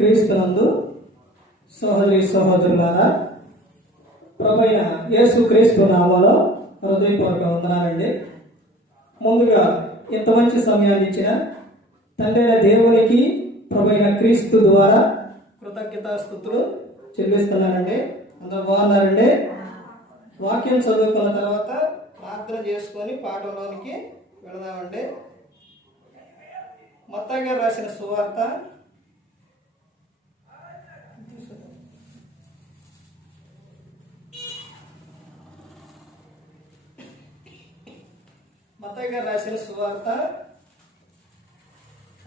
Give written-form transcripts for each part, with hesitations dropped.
క్రీస్తునందు సహోదరి సహోదరులారా, ప్రభువైన యేసు క్రీస్తు నామములో హృదయపూర్వక వందనాలండి. ముందుగా ఇంత మంచి సమయాన్ని ఇచ్చిన తండ్రి అయిన దేవునికి ప్రభువైన క్రీస్తు ద్వారా కృతజ్ఞతాస్తుతులు చెల్లిస్తున్నానండి. అందరూ బాగున్నారండి? వాక్యం చదువుకున్న తర్వాత ప్రార్థన చేసుకొని పాఠంలోనికి వెళదామండి. మత్తయి గారు రాసిన సువార్త మత్తయి గారు రాసిన సువార్త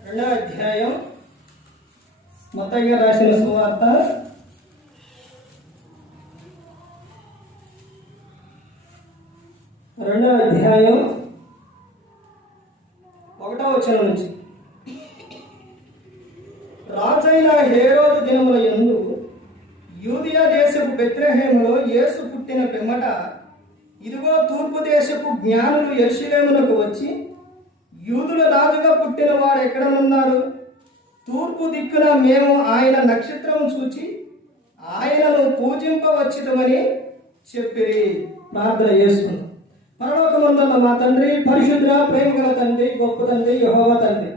2వ అధ్యాయం. మత్తయి గారు రాసిన సువార్త 2వ అధ్యాయం 1వ వచనం నుంచి. రాజైన హేరోదు దినముల యందు యూదియా దేశపు బెత్లెహేములో యేసు పుట్టిన పిమ్మట, ఇదిగో తూర్పు దేశపు జ్ఞానులు యెరూషలేమునకు వచ్చి, యూదుల రాజుగా పుట్టిన వాడు ఎక్కడనున్నాడు? తూర్పు దిక్కున మేము ఆయన నక్షత్రం చూచి ఆయనను పూజింపవచ్చితమని చెప్పిరి. ప్రార్థన చేస్తున్నాం. పరలోకమందున్న మా తండ్రి, పరిశుద్ధ ప్రేమగల తండ్రి, గొప్ప తండ్రి, యెహోవా తండ్రి,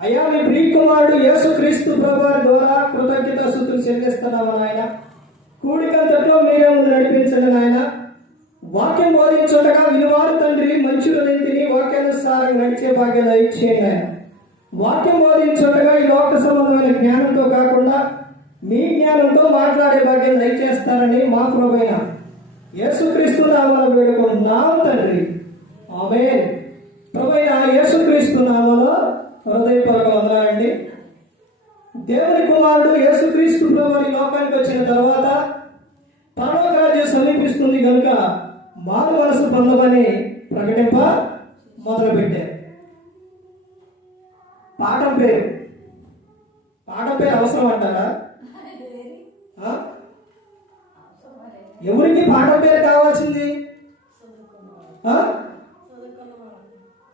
అయ్యా మీ ప్రియకుమారుడు యేసుక్రీస్తు ప్రభువారి ద్వారా కృతజ్ఞతాస్తుతులు చెల్లిస్తున్నాము నాయన. కూడికంతట్లో మీరే ముందు నడిపించండి నాయన. వాక్యం బోధించుండగా వినివారు తండ్రి మంచి హృదయంతిని వాక్యానుసారంగా నడిచే భాగ్యం దయచేయండి ఆయన. వాక్యం బోధించుండగా ఈ లోక సంబంధమైన జ్ఞానంతో కాకుండా మీ జ్ఞానంతో మాట్లాడే భాగ్యం దయచేస్తారని మా ప్రభువైన యేసుక్రీస్తు నామములో వేడుకుంటున్నాం తండ్రి, ఆమేన్. ప్రభువైన యేసుక్రీస్తు నామములో హృదయపూర్వక వందనాలండి. దేవుని కుమారుడు యేసుక్రీస్తు ప్రభువు ఈ లోకానికి వచ్చిన తర్వాత పరలోక రాజ్యం సమీపిస్తుంది కనుక మారు మనసు పొందమని ప్రకటింప మొదలుపెట్టారు. పాఠం పేరు అవసరం అంటారా? ఎవరికి పాఠం పేరు కావాల్సింది?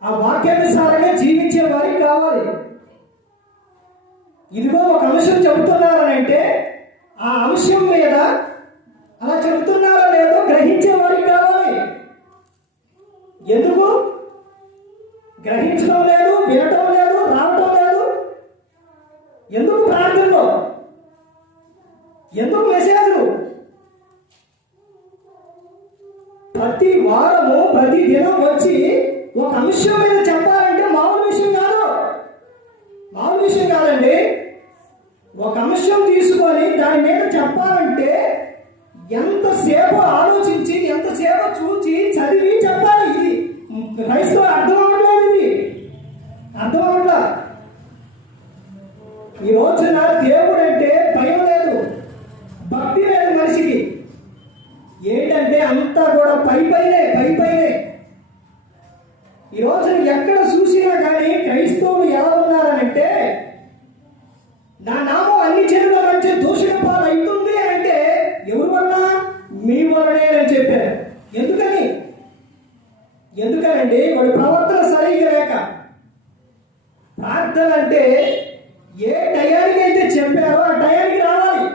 ఆ వాక్యానుసారంగా జీవించే వారికి కావాలి. ఇదిగో ఒక అంశం చెబుతున్నారనంటే ఆ అంశం మీద అలా చెబుతున్నారో లేదో గ్రహించే వారికి కావాలి. ఎందుకు గ్రహించడం లేదు, వినటం లేదు, రావటం లేదు? ఎందుకు ప్రార్థనలో, ఎందుకు మెసేజ్లు? ప్రతి వారము ప్రతి దినం వచ్చి ఒక అంశం మీద చెప్పాలంటే మామూలు విషయం కాదండి. ఒక అంశం తీసుకొని దాని మీద చెప్పాలంటే ఎంతసేపు ఆలోచించి, ఎంతసేపు చూచి, చదివి చెప్పాలి. ఇది క్రైస్తవ అర్థం అవ్వట్లేదు. అర్థం అవ్వట్లా. ఈ రోజున దేవుడు అంటే భయం లేదు, భక్తి లేదు మనిషికి. ఏంటంటే అంతా కూడా పైపైనే. ఈ రోజున ఎక్కడ చూసినా కానీ క్రైస్తవులు ఎలా ఉన్నారనంటే, నా నామం అన్ని జనుల మధ్య దూషణ పాలు అవుతుంది అంటే ఎవరి వల్ల? మీ వల్లనే అని చెప్పారు. ఎందుకనండి? వాడి ప్రవర్తన సరిగ్గా లేక. ప్రార్థన అంటే ఏ టయానికి అయితే చెప్పారో ఆ టయానికి రావాలి.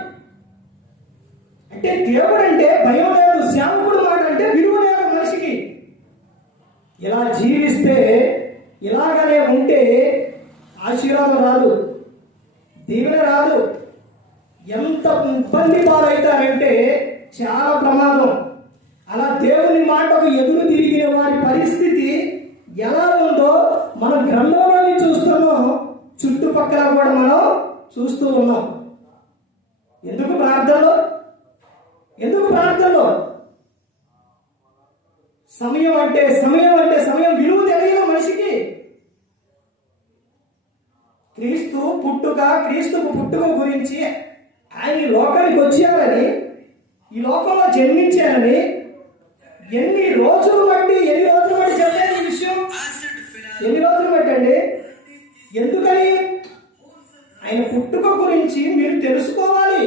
అంటే దేవుడు అంటే భయం లేదు, సేవకుడు మాట అంటే విలువ లేదు మనిషికి. ఇలా జీవిస్తే, ఇలాగనే ఉంటే ఆశీర్వాదం రాదు, దీవెన రాదు. ఎంత ఇబ్బంది పాలవుతారంటే చాలా ప్రమాదం. అలా దేవుని మాటకు ఎదురు తిరిగిన వారి పరిస్థితి ఎలా ఉందో మన గ్రంథంలోని చూస్తున్నాం, చుట్టుపక్కల కూడా మనం చూస్తూ ఉన్నాం. ఎందుకు ప్రార్థనలో సమయం విలువ తెలియదు మనిషికి. క్రీస్తుకు పుట్టుక గురించి, ఆయన ఈ లోకానికి వచ్చారని, ఈ లోకంలో జన్మించారని ఎన్ని రోజులు బట్టి చెప్పేది ఈ విషయం. ఎన్ని రోజులు బట్టండి? ఎందుకని? ఆయన పుట్టుక గురించి మీరు తెలుసుకోవాలి.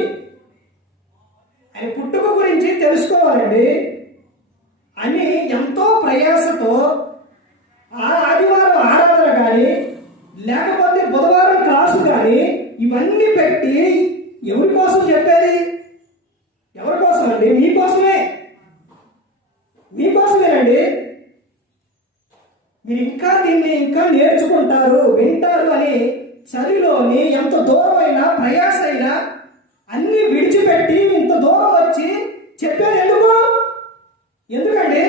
ఆయన పుట్టుక గురించి తెలుసుకోవాలండి అని ఎంతో ప్రయాసతో ఆదివారం ఆరాధన కానీ, లేకపోతే బుధవారం క్లాసు కానీ, ఇవన్నీ పెట్టి ఎవరి కోసం చెప్పేది? ఎవరి కోసం అండి? మీకోసమే, మీకోసమేనండి. మీరు ఇంకా దీన్ని ఇంకా నేర్చుకుంటారు, వింటారు అని చలిలోని ఎంత దూరమైనా ప్రయాస అయినా అన్ని విడిచిపెట్టి ఇంత దూరం వచ్చి చెప్పారు. ఎందుకండి?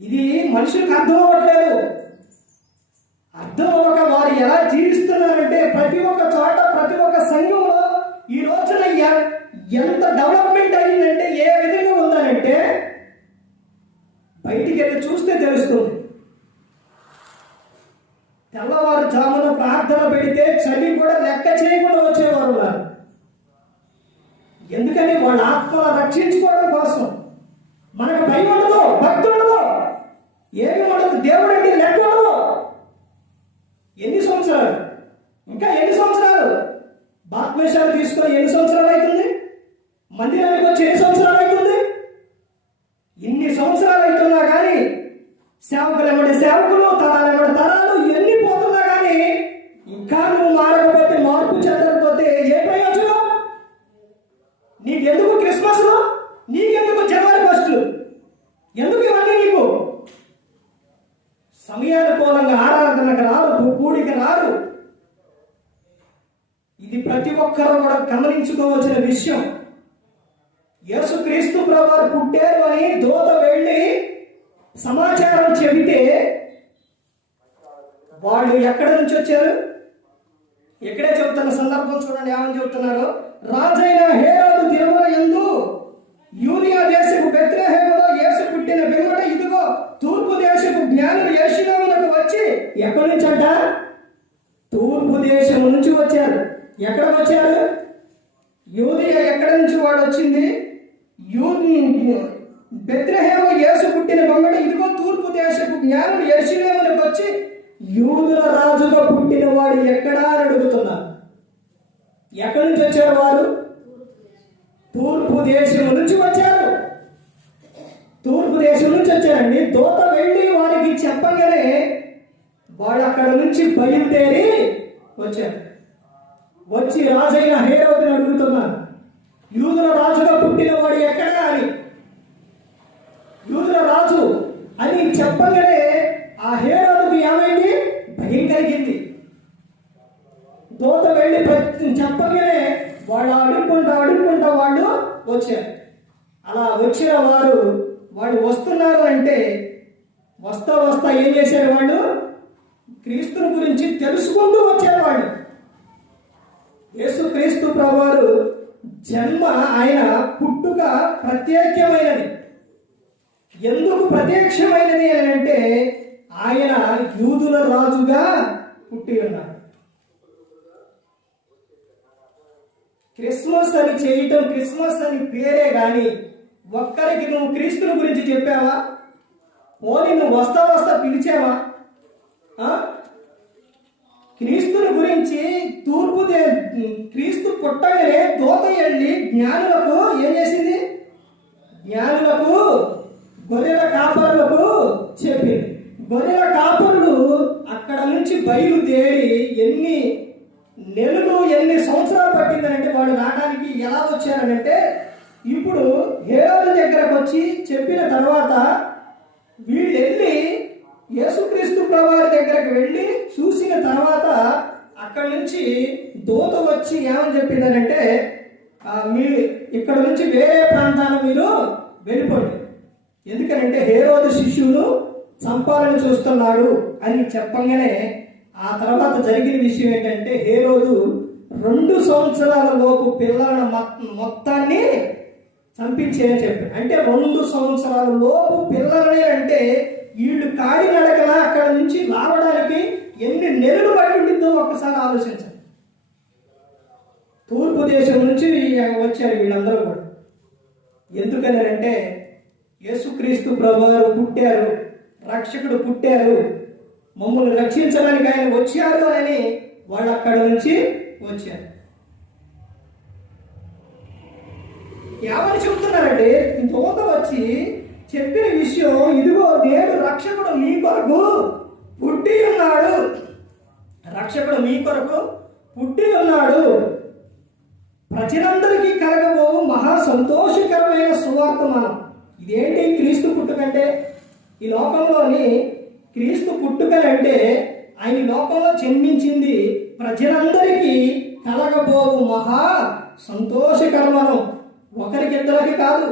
ఇది మనుషులకు అర్థం అవ్వట్లేదు. అర్థం అవ్వక వారు ఎలా జీవిస్తున్నారంటే ప్రతి ఒక్క చోట, ప్రతి ఒక్క సంఘంలో ఈ రోజున ఎంత డెవలప్మెంట్ అయిందంటే ఏ విధంగా ఉందనంటే బయటికి వెళ్ళి చూస్తే తెలుస్తుంది. తెల్లవారుజామున ప్రార్థన పెడితే చలి కూడా లెక్క చేయకుండా వచ్చేవారు ఉన్నారు. ఎందుకని? వాళ్ళ ఆత్మను రక్షించుకోవడం కోసం. మనకు భయం ఉండదు, భక్తి ఉండదు, ఏమి ఉండదు, దేవుడు అంటే లెక్క ఉండదు. ఎన్ని సంవత్సరాలు, ఇంకా ఎన్ని సంవత్సరాలు బాత్మేషాలు తీసుకొని ఎన్ని సంవత్సరాలు అవుతుంది? మందిరానికి వచ్చి ఎన్ని సంవత్సరాలు అవుతుంది? ఇన్ని సంవత్సరాలు అవుతున్నా కానీ సేవకులు ఏమంటే సేవకులు, తరాలు ఏమంటే తరాలు ఎన్ని పోతున్నా కానీ ఇంకా నువ్వు మారకపోతే, మార్పు చెందకపోతే ఏ ప్రయోజనం? నీకెందుకు క్రిస్మస్లు? నీకెందుకు జనవరి ఫస్ట్లు? ఎందుకు ఇవన్నీ నీకు? సమయానుకూలంగా ఆరాధనకు రారు, కూడికి రారు. ఇది ప్రతి ఒక్కరూ కూడా గమనించుకోవాల్సిన విషయం. యేసుక్రీస్తు ప్రభువు పుట్టారు అని దూత వెళ్ళి సమాచారం చెబితే వాళ్ళు ఎక్కడి నుంచి వచ్చారు? ఎక్కడే చెబుతున్న సందర్భం చూడండి, ఏమని చెబుతున్నారు? రాజైన హేరోదు దినముల యందు యూదయ దేశపు బెత్లెహేములో యేసు పుట్టిన పిమ్మట ఇదిగో తూర్పు దేశపు జ్ఞానులు యెరూషలేమునకు వచ్చి, ఎక్కడి నుంచి అంట? తూర్పు దేశం నుంచి వచ్చారు. ఎక్కడికి వచ్చారు? యూదయ ఎక్కడి నుంచి వాడు వచ్చింది? బెత్లెహేము యేసు పుట్టిన పిమ్మట ఇదిగో తూర్పు దేశపు జ్ఞానులు యెరూషలేమునకు వచ్చి, యూదుల రాజుగా పుట్టిన వాడు ఎక్కడా అని అడుగుతున్నారు. ఎక్కడి నుంచి వచ్చారు వారు? తూర్పు దేశం నుంచి వచ్చారు. తూర్పు దేశం నుంచి వచ్చారండి. దూత వెళ్ళి వారికి చెప్పగానే వాడు అక్కడ నుంచి బయలుదేరి వచ్చారు. వచ్చి రాజైన హేరోదుని అడుగుతున్నారు, యూదుల రాజుగా పుట్టిన వాడు ఎక్కడా అని. యూదుల రాజు అని చెప్పగానే ఆ హేరోదుకి ఏమైంది? భయం కలిగింది. దూత వెళ్ళి చెప్పగానే వాళ్ళు అడుక్కుంటా వాళ్ళు వచ్చారు. అలా వచ్చిన వాళ్ళు వస్తున్నారు అంటే వస్తా ఏం చేశారు? వాళ్ళు క్రీస్తుని గురించి తెలుసుకుంటూ వచ్చారు. వాళ్ళు యేసుక్రీస్తు ప్రభువారు జన్మ, ఆయన పుట్టుక ప్రత్యేకమైనది. ఎందుకు ప్రత్యక్షమైనది అని అంటే ఆయన యూదుల రాజుగా పుట్టి ఉన్నాడు. క్రిస్మస్ అని చేయటం, క్రిస్మస్ అని పేరే గాని ఒక్కరికి నువ్వు క్రీస్తుని గురించి చెప్పావా? పోనీ నువ్వు వస్తా పిలిచావా? క్రీస్తుని గురించి క్రీస్తు పుట్టగానే దూత వెళ్ళి జ్ఞానులకు ఏం చేసింది? జ్ఞానులకు, గొర్రెల కాపరులకు చెప్పింది. గొర్రెల కాపరులు అక్కడ నుంచి బయలుదేరి ఎన్ని నెలలు, ఎన్ని సంవత్సరాలు పట్టిందనంటే వాళ్ళు రావడానికి. ఎలా వచ్చారనంటే ఇప్పుడు హేరోదు దగ్గరకు వచ్చి చెప్పిన తర్వాత వీళ్ళు వెళ్ళి యేసుక్రీస్తు ప్రభువారి దగ్గరకు వెళ్ళి చూసిన తర్వాత అక్కడి నుంచి దూత వచ్చి ఏమని చెప్పిందనంటే మీరు ఇక్కడ నుంచి వేరే ప్రాంతాన్ని మీరు వెళ్ళిపోండి, ఎందుకనంటే హేరోదు శిష్యును చంపాలని చూస్తున్నాడు అని చెప్పంగానే ఆ తర్వాత జరిగిన విషయం ఏంటంటే హేరోదు 2 సంవత్సరాల లోపు పిల్లలను మొత్తాన్ని చంపించేయని చెప్పాడు. అంటే 2 సంవత్సరాల లోపు పిల్లలనే అంటే వీళ్ళు కాలినడకన అక్కడ నుంచి రావడానికి ఎన్ని నెలలు పట్టి ఉంటుందో ఒక్కసారి ఆలోచించండి. తూర్పు దేశం నుంచి వచ్చారు వీళ్ళందరూ కూడా. ఎందుకని అంటే యేసుక్రీస్తు ప్రభువారు పుట్టారు, రక్షకుడు పుట్టారు, మమ్మల్ని రక్షించడానికి ఆయన వచ్చారు అని వాళ్ళు అక్కడ నుంచి వచ్చారు. ఏమని చెబుతున్నారంటే దూత వచ్చి చెప్పిన విషయం, ఇదిగో నేడు రక్షకుడు మీ కొరకు పుట్టి ఉన్నాడు రక్షకుడు మీ కొరకు పుట్టి ఉన్నాడు. ప్రజలందరికీ కలగబోవు మహా సంతోషకరమైన సువార్తమానం. ఇదేంటి క్రీస్తు పుట్టుకంటే? ఈ లోకంలోని క్రీస్తు పుట్టుకలంటే ఆయన లోకంలో జన్మించింది ప్రజలందరికీ కలగబోవు మహా సంతోషకరమనం. ఒకరికిద్దరికి కాదు,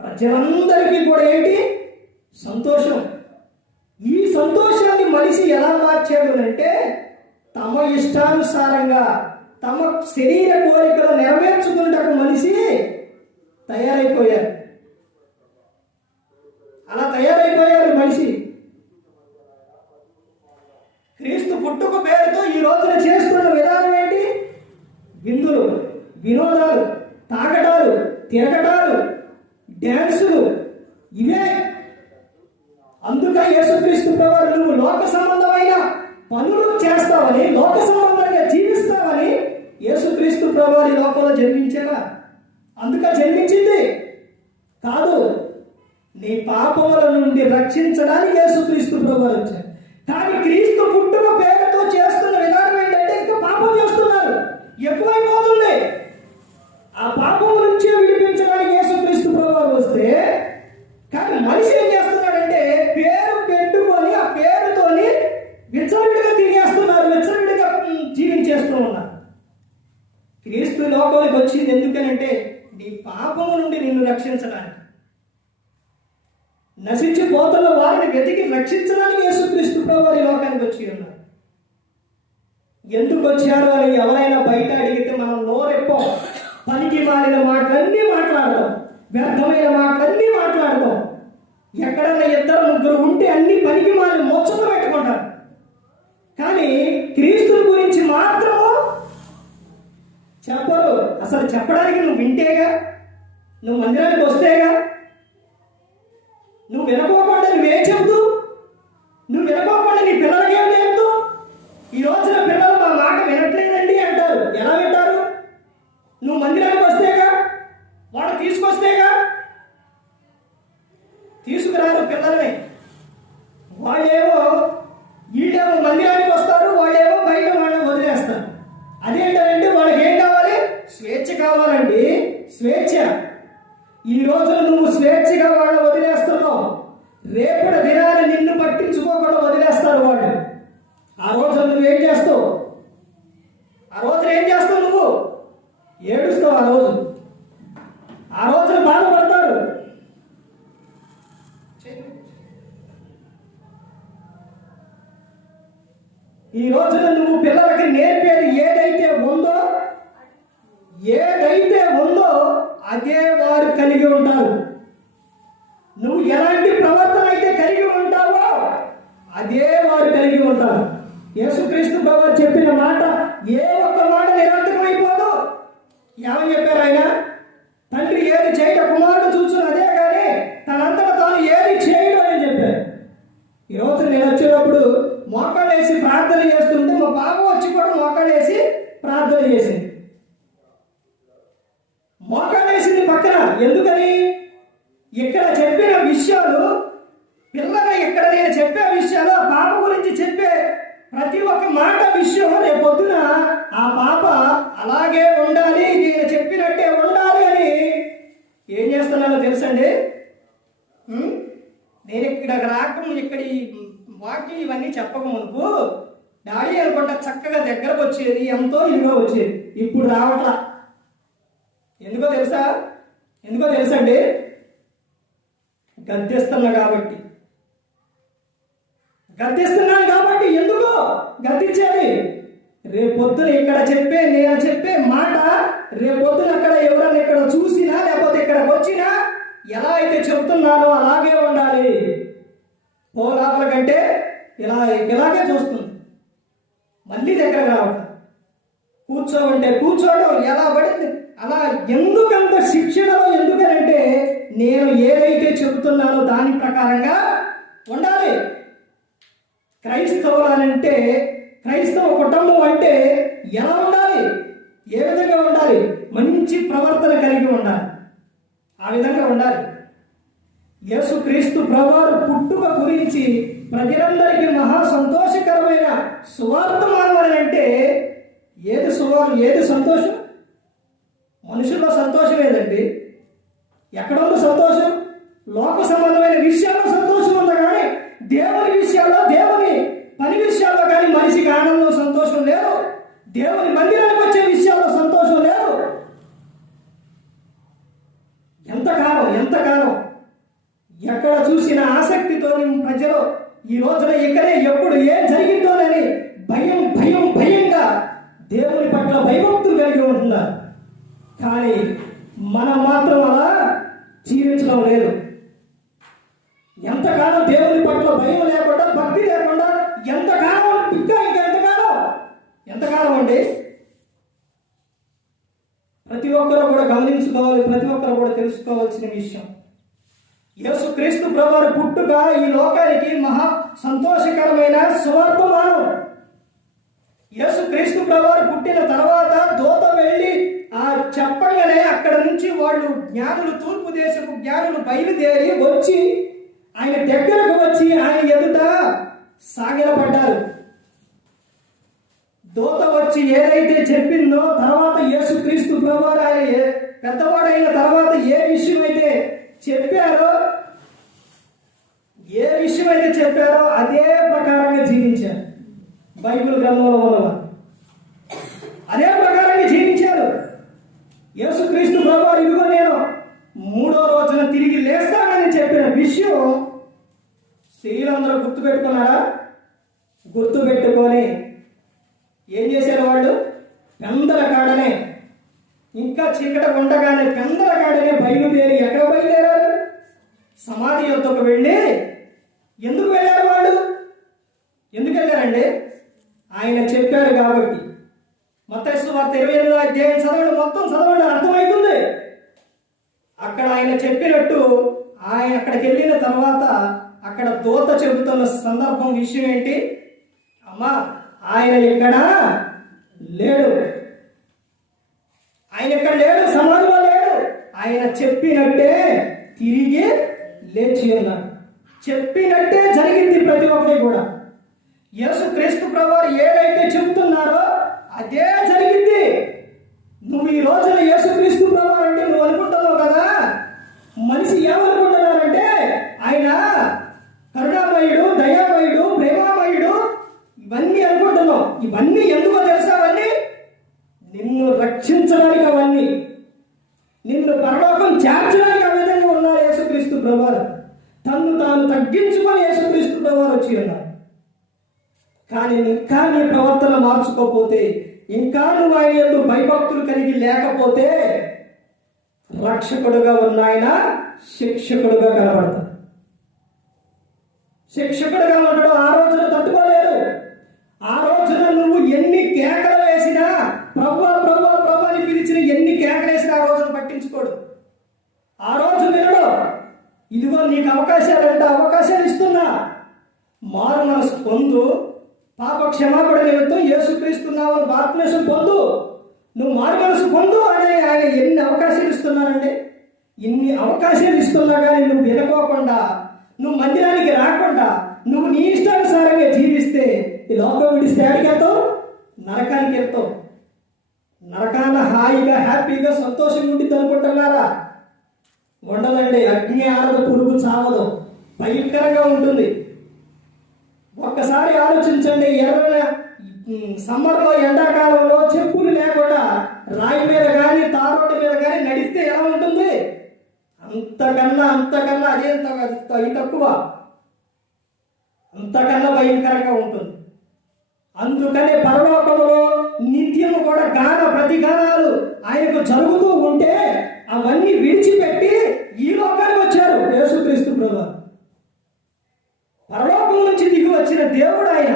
ప్రజలందరికీ కూడా ఏంటి? సంతోషం. ఈ సంతోషాన్ని మనిషి ఎలా మార్చాడు అంటే తమ ఇష్టానుసారంగా తమ శరీర కోరికలు నెరవేర్చుకున్నట్టు మనిషి తయారైపోయారు. అలా తయారైపోయారు మనిషి. క్రీస్తు పుట్టుక పేరుతో ఈ రోజున చేస్తున్న విధానం ఏంటి? విందులు, వినోదాలు, తాగటాలు, తిరగటాలు, డ్యాన్సులు, ఇవే. అందుకే యేసుక్రీస్తు ప్రభువు నువ్వు లోక సంబంధమైన పనులు చేస్తావని, లోక సంబంధంగా జీవిస్తావని యేసుక్రీస్తు ప్రభువు ఈ లోకంలో జన్మించారా? అందుకే జన్మించింది కాదు, నీ పాపముల నుండి రక్షించడానికి యేసుక్రీస్తు ప్రభువు వచ్చారు. కానీ క్రీస్తు పుట్టుక పేరుతో చేస్తున్న విధానం ఏంటంటే ఇంకా పాపం చేస్తున్నారు, ఎక్కువైపోతుంది. ఆ పాపం నుంచే విడిపించడానికి యేసుక్రీస్తు ప్రభువు వస్తే, కానీ మనిషి ఏం చేస్తున్నాడంటే పేరు పెట్టుకొని ఆ పేరుతోని విచ్చలవిడిగా తిరిగేస్తున్నారు, విచ్చలవిడిగా జీవించేస్తూ ఉన్నారు. క్రీస్తు లోకానికి వచ్చింది ఎందుకనంటే నీ పాపము నుండి నిన్ను రక్షించడానికి, నశించిపోతున్న వారిని వెతికి రక్షించడానికి యేసుక్రీస్తు ప్రభువు ఈ లోకానికి వచ్చి ఉన్నారు. ఎందుకు వచ్చారు అని ఎవరైనా బయట అడిగితే మనం నోరెప్పం, పనికి మాలిన మాటలన్నీ మాట్లాడతాం, వ్యర్థమైన మాటలన్నీ మాట్లాడతాం. ఎక్కడన్నా ఇద్దరు ముగ్గురు ఉంటే అన్ని పనికి మాలిన మోక్షంలో పెట్టుకుంటారు. కానీ క్రీస్తుని గురించి మాత్రము చెప్పరు. అసలు చెప్పడానికి నువ్వు వింటేగా, నువ్వు మందిరానికి వస్తేగా. నువ్వు వినకోకుండా నువ్వేం చెబుతూ, నువ్వు వినకోకుండా నీ పిల్లలకి ఏం చెబుతూ? ఈ రోజున పిల్లలు మా మాట వినట్లేదండి అంటారు. ఎలా వింటారు? నువ్వు మందిరానికి వస్తేగా, వాడు తీసుకొస్తేగా. తీసుకురారు పిల్లల్ని. వాళ్ళేమో వీళ్ళేమో మందిరానికి వస్తారు, వాళ్ళేమో బయట వాళ్ళని వదిలేస్తారు. అదేంటంటే వాళ్ళకి ఏం కావాలి? స్వేచ్ఛ కావాలండి, స్వేచ్ఛ. ఈ రోజున నువ్వు స్వేచ్ఛగా వాళ్ళని వదిలేస్తున్నావు, రేపటి దినాన్ని నిన్ను పట్టించుకోకుండా వదిలేస్తారు వాళ్ళు. ఆ రోజు నువ్వేం చేస్తావు? ఆ రోజున ఏం చేస్తావు? నువ్వు ఏడుస్తావు. ఆ రోజున బాధపడతారు. ఈ రోజున నువ్వు పిల్లలకి నేర్పేది ఏదైతే ఉందో అదే వారు కలిగి ఉంటారు. నువ్వు ఎలాంటి ప్రవర్తన అయితే కలిగి ఉంటావో అదే వారు కలిగి ఉంటారు. యేసుక్రీస్తు ప్రభువు చెప్పిన మాట ఏ ఒక్క మాట నిరంతరం అయిపోదు. ఏమని చెప్పారు ఆయన? తండ్రి ఏది చేయట కుమారుడు చూచును అదే కానీ తనంతటా తాను ఏది చేయడు అని చెప్పారు. ఈరోజు నేను వచ్చేటప్పుడు మోకాళ్ళేసి ప్రార్థన చేస్తుంటే మా బాబు వచ్చి కూడా మోకాళ్ళేసి ప్రార్థన చేసింది. మోకాళ్ళేసింది పక్కన. ఎందుకని? ఇక్కడ చెప్పిన విషయాలు పిల్లలు, ఇక్కడ నేను చెప్పే విషయాలు, ఆ పాప గురించి చెప్పే ప్రతి ఒక్క మాట విషయం రేపొద్దున ఆ పాప అలాగే ఉండాలి, నేను చెప్పినట్టే ఉండాలి అని ఏం చేస్తున్నానో తెలుసండి. నేను ఇక్కడ ఈ వాక్యం ఇవన్నీ చెప్పక మునుపు డాడీ అనుకుంటా చక్కగా దగ్గరకు వచ్చేది, ఎంతో ఇదిగా వచ్చేది. ఇప్పుడు రావట్లా. ఎందుకో తెలుసండి? గద్దిస్తున్నాను కాబట్టి. ఎందుకో గద్దించేది? రేపొద్దున ఇక్కడ నేను చెప్పే మాట రేపొద్దున అక్కడ ఎవరన్నా ఇక్కడ చూసినా లేకపోతే ఇక్కడికి వచ్చినా ఎలా అయితే చెబుతున్నానో అలాగే ఉండాలి. లోపల కంటే ఇలాగే చూస్తుంది. మళ్ళీ దగ్గర రావడం, కూర్చోవంటే కూర్చోవడం, ఎలా పడింది అలా. ఎందుకంత శిక్షణలో? ఎందుకనంటే నేను ఏదైతే చెబుతున్నానో దాని ప్రకారంగా ఉండాలి. క్రైస్తవ కుటుంబం అంటే ఎలా ఉండాలి? ఏ విధంగా ఉండాలి? మంచి ప్రవర్తన కలిగి ఉండాలి. ఆ విధంగా ఉండాలి. యేసుక్రీస్తు ప్రభువు పుట్టుక గురించి ప్రజలందరికీ మహా సంతోషకరమైన సువార్తమానం అని అంటే ఏది సంతోషం? మనుషుల్లో సంతోషం ఏదండి? ఎక్కడ ఉంది సంతోషం? లోక సంబంధమైన విషయాల్లో సంతోషం ఉందా కానీ దేవుని విషయాల్లో, దేవుని పని విషయాల్లో కానీ మనిషికి ఆనందం, సంతోషం లేదు. దేవుని మందిరానికి వచ్చే విషయాల్లో సంతోషం లేదు. ఎంతకాలం ఎక్కడ చూసిన ఆసక్తితో ప్రజలు ఈ రోజున ఇక్కడే ఎప్పుడు ఏం జరిగిందోనని భయంగా దేవుని పట్ల భయభక్తులు కలిగి ఉంటున్నారు. కానీ మనం మాత్రం అలా జీవించడం లేదు. ఎంతకాలం దేవుని పట్ల భయం లేకుండా, భక్తి లేకుండా ఎంతకాలం ఎంతకాలం అండి? ప్రతి ఒక్కరూ కూడా గమనించుకోవాలి, ప్రతి ఒక్కరూ కూడా తెలుసుకోవాల్సిన విషయం. యేసుక్రీస్తు ప్రభువారి పుట్టుక ఈ లోకానికి మహా సంతోషకరమైన సువార్తమానం. యేసుక్రీస్తు ప్రభువారు పుట్టిన తర్వాత దూత వెళ్ళి చెప్పగానే అక్కడ నుంచి వాళ్ళు జ్ఞానులు, తూర్పు దేశపు జ్ఞానులు బయలుదేరి వచ్చి ఆయన దగ్గరకు వచ్చి ఆయన ఎదుట సాగిలపడ్డారు. దూత వచ్చి ఏదైతే చెప్పిందో తర్వాత యేసుక్రీస్తు ప్రభువారు ఆయన పెద్దవాడైన తర్వాత ఏ విషయం అయితే చెప్పారో అదే ప్రకారంగా జీవించారు. బైబిల్ గ్రంథంలో ఉన్నవారు అదే ప్రకారంగా జీవించారు. యేసుక్రీస్తు ప్రభువారు ఇదిగో నేను 3వ రోజున తిరిగి లేస్తానని చెప్పిన విషయం స్త్రీలందరూ గుర్తుపెట్టుకున్నారా? గుర్తుపెట్టుకొని ఏం చేశారు వాళ్ళు? పెందల కాడనే, ఇంకా చీకట ఉండగానే పెందల కాడనే బయలుదేరి ఎక్కడ బయలుదేరారు? సమాధి యొద్దకు వెళ్ళి ఎందుకు వెళ్ళారు వాళ్ళు? ఎందుకు వెళ్ళారండి? ఆయన చెప్పారు కాబట్టి. మత్తయి సువార్త 28వ అధ్యాయం చదవండి, మొత్తం చదవండి, అర్థమవుతుంది. అక్కడ ఆయన చెప్పినట్టు ఆయన అక్కడికి వెళ్ళిన తర్వాత అక్కడ దూత చెబుతున్న సందర్భం విషయం ఏంటి? అమ్మా, ఆయన ఇక్కడ లేడు, సమాధిలో లేడు. ఆయన చెప్పినట్టే తిరిగి లేచి ఉన్నాడు. చెప్పినట్టే జరిగింది ప్రతి ఒక్కటి కూడా. యేసుక్రీస్తు ప్రభువారు ఏదైతే చెబుతున్నారో అదే జరిగింది. నువ్వు ఈ రోజున యేసుక్రీస్తు ప్రభువారు అంటే నువ్వు అనుకుంటున్నావు కదా, మనిషి ఏమనుకుంటున్నారంటే ఆయన కరుణామయుడు, దయామయుడు, ప్రేమామయుడు ఇవన్నీ అనుకుంటున్నావు. ఇవన్నీ ఎందుకో తెలుసా? అవన్నీ నిన్ను రక్షించడానికి, అవన్నీ నిన్ను పరలోకం చేర్చడానికి ఆ విధంగా ఉన్నారు యేసుక్రీస్తు ప్రభువారు. తన్ను తాను తగ్గించుకొని యేసుక్రీస్తు ప్రభువారు వచ్చి ఉన్నారు. కానీ ఇంకా నీ ప్రవర్తన మార్చుకోకపోతే, ఇంకా నువ్వు ఆయన యందు భయభక్తులు కలిగి లేకపోతే రక్షకుడుగా ఉన్న ఆయన శిక్షకుడుగా కనబడతాడు. శిక్షకుడుగా ఉండడం ఆ రోజున తట్టుకోలేరు. ఆ రోజున నువ్వు ఎన్ని కేకలు వేసినా, ప్రభువా ప్రభువా ప్రభు అని పిలిచిన ఎన్ని కేకలు వేసినా ఆ రోజున పట్టించుకోడు. ఆ రోజు వినడు. ఇదిగో నీకు అవకాశాలు ఇస్తున్నా, మారు మనసు పొందు, పాప క్షమాపణ నిమిత్తం యేసుక్రీస్తున్నావని బాప్తిస్మం పొందు, నువ్వు మారు మనసు పొందు అని ఆయన ఎన్ని అవకాశాలు ఇస్తున్నారంటే, ఇన్ని అవకాశాలు ఇస్తున్నా కానీ నువ్వు వినుకోకుండా, నువ్వు మందిరానికి రాకుండా, నువ్వు నీ ఇష్టానుసారంగా జీవిస్తే ఈ లోకం విడిస్తే ఎక్కడికి వెళ్తావు? నరకానికి వెళ్తావు. నరకాన హాయిగా హ్యాపీగా సంతోషంగా ఉంటుంది అనుకుంటున్నారా? ఉండదండి. అగ్ని ఆరదు, పురుగు చావదు, భయంకరంగా ఉంటుంది. ఒక్కసారి ఆలోచించండి. సమ్మర్లో, ఎండాకాలంలో చెప్పులు లేకుండా రాయి మీద కానీ తారోడ్డు మీద కానీ నడిస్తే ఎలా ఉంటుంది? అంతకన్నా అదే తక్కువ, అంతకన్నా భయంకరంగా ఉంటుంది. అందుకనే పరలోకంలో నిత్యము కూడా ప్రతిగానాలు ఆయనకు జరుగుతూ ఉంటే అవన్నీ విడిచిపెట్టి ఈ లోకానికి వచ్చారు యేసుక్రీస్తు ప్రభువు. పరలోకం నుంచి దిగి వచ్చిన దేవుడు ఆయన.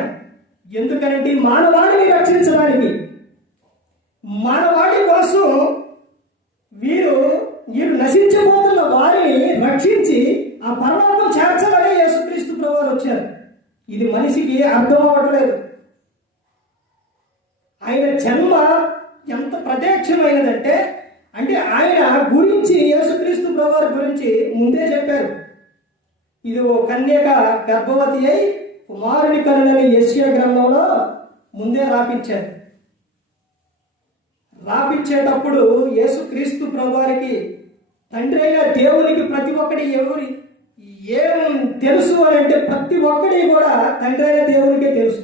ఎందుకనంటే మానవాడిని రక్షించడానికి, మానవాడి కోసం వీరు నశించబోతున్న వారిని రక్షించి ఆ పరలోకం చేర్చాలనే యేసుక్రీస్తు ప్రభువు వచ్చారు. ఇది మనిషికి అర్థం అవ్వట్లేదు. ఆయన జన్మ ఎంత ప్రత్యక్షమైనదంటే, ఆయన గురించి, యేసుక్రీస్తు ప్రభువు గురించి ముందే చెప్పారు. ఇది ఓ కన్యక గర్భవతి అయి కుమారుని కనులని యెషయా గ్రంథంలో ముందే రాపించారు. రాపించేటప్పుడు యేసుక్రీస్తు ప్రభువారికి తండ్రి అయిన దేవునికి ప్రతి ఒక్కటి ఏం తెలుసు అని అంటే ప్రతి ఒక్కటి కూడా తండ్రి అయిన దేవునికే తెలుసు.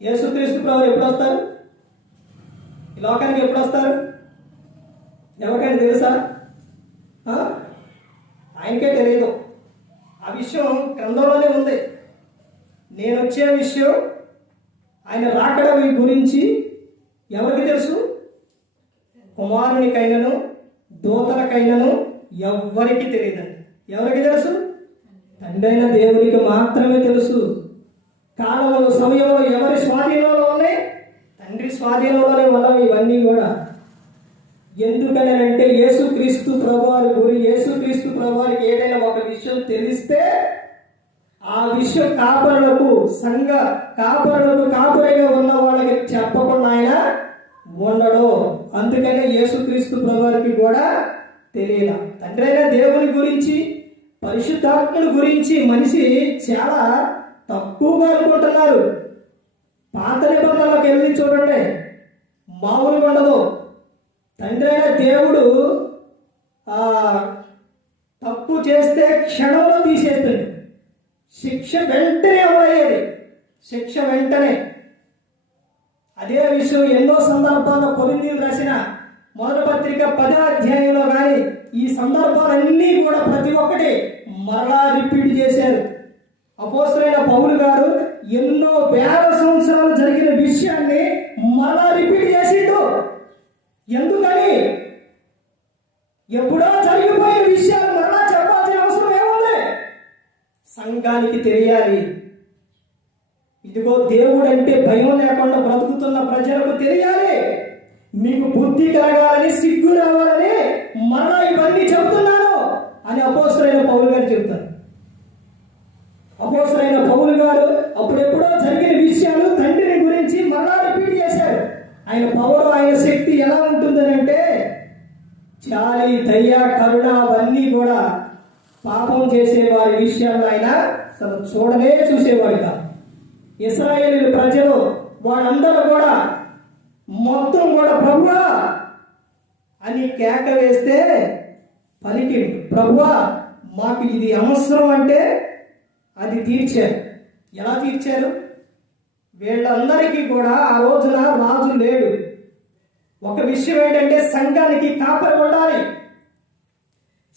యేసుక్రీస్తు ప్రభువు ఎప్పుడు వస్తారు, ఈ లోకానికి ఎప్పుడు వస్తారు, ఎవరికైనా తెలుసా? ఆయనకే తెలియదు. ఆ విషయం గ్రంథంలోనే ఉంది. నేను వచ్చే విషయం, ఆయన రాకడ గురించి ఎవరికి తెలుసు? కుమారునికైనను దూతలకైనను ఎవ్వరికి తెలియదండి. ఎవరికి తెలుసు? తండ్రి అయిన దేవునికి మాత్రమే తెలుసు. కాలంలో సమయంలో ఎవరి స్వాధీనంలో ఉన్నాయి? తండ్రి స్వాధీనంలోనే ఉన్నవి ఇవన్నీ కూడా. ఎందుకని అంటే యేసుక్రీస్తు ప్రభువారికి ఏదైనా ఒక విషయం తెలిస్తే ఆ విషయం కాపరిగా ఉన్న వాళ్ళకి చెప్పకుండా ఆయన ఉండడు. అందుకనే యేసుక్రీస్తు ప్రభువారికి కూడా తెలియదు. తండ్రి అయిన దేవుని గురించి, పరిశుద్ధాత్మని గురించి మనిషి చాలా తక్కువగా అనుకుంటున్నారు. పాత నిబంధనలకు వెళ్ళి చూడండి, మామూలుగా ఉండదు. తండ్రి అయిన దేవుడు తప్పు చేస్తే క్షణంలో తీసేస్తాడు. శిక్ష వెంటనే అమలయ్యేది, శిక్ష వెంటనే. అదే విషయం ఎన్నో సందర్భాల్లో కొరింథీయులకు రాసిన మొదటి పత్రిక 10వ అధ్యాయంలో కానీ ఈ సందర్భాలన్నీ కూడా ప్రతి ఒక్కటి మరలా రిపీట్ చేశారు. అపోస్తలుడైన పౌలు గారు ఎన్నో వేల సంవత్సరాలు జరిగిన విషయాన్ని మరలా రిపీట్ చేసిండు. ఎందుకని? ఎప్పుడో జరిగిపోయిన విషయాలు మరలా చెప్పాల్సిన అవసరం ఏముంది? సంఘానికి తెలియాలి. ఇదిగో దేవుడు అంటే భయం లేకుండా బ్రతుకుతున్న ప్రజలకు తెలియాలి. మీకు బుద్ధి కలగాలని, సిగ్గు రావాలని మరలా ఇవన్నీ చెబుతున్నాను అని అపోస్తలుడైన పౌలు గారు చెబుతారు. అపోస్తలుడైన పౌలు గారు అప్పుడెప్పుడో జరిగిన విషయాలు తండ్రిని గురించి మరలా రిపీట్ చేశారు. ఆయన పవర్, ఆయన శక్తి ఎలా ఉంటుందని అంటే జాలి, దయ, కరుణ అవన్నీ కూడా పాపం చేసే వారి విషయాల్లో ఆయన అసలు చూసేవాడు కాదు. ఇశ్రాయేలు ప్రజలు వాళ్ళందరూ కూడా మొత్తం కూడా ప్రభువా అని కేక వేస్తే పలికి, ప్రభువా మాకు ఇది అవసరం అంటే అది తీర్చారు. ఎలా తీర్చారు? వీళ్ళందరికీ కూడా ఆ రోజున రాజు లేడు. ఒక విషయం ఏంటంటే సంఘానికి కాపరి ఉండాలి.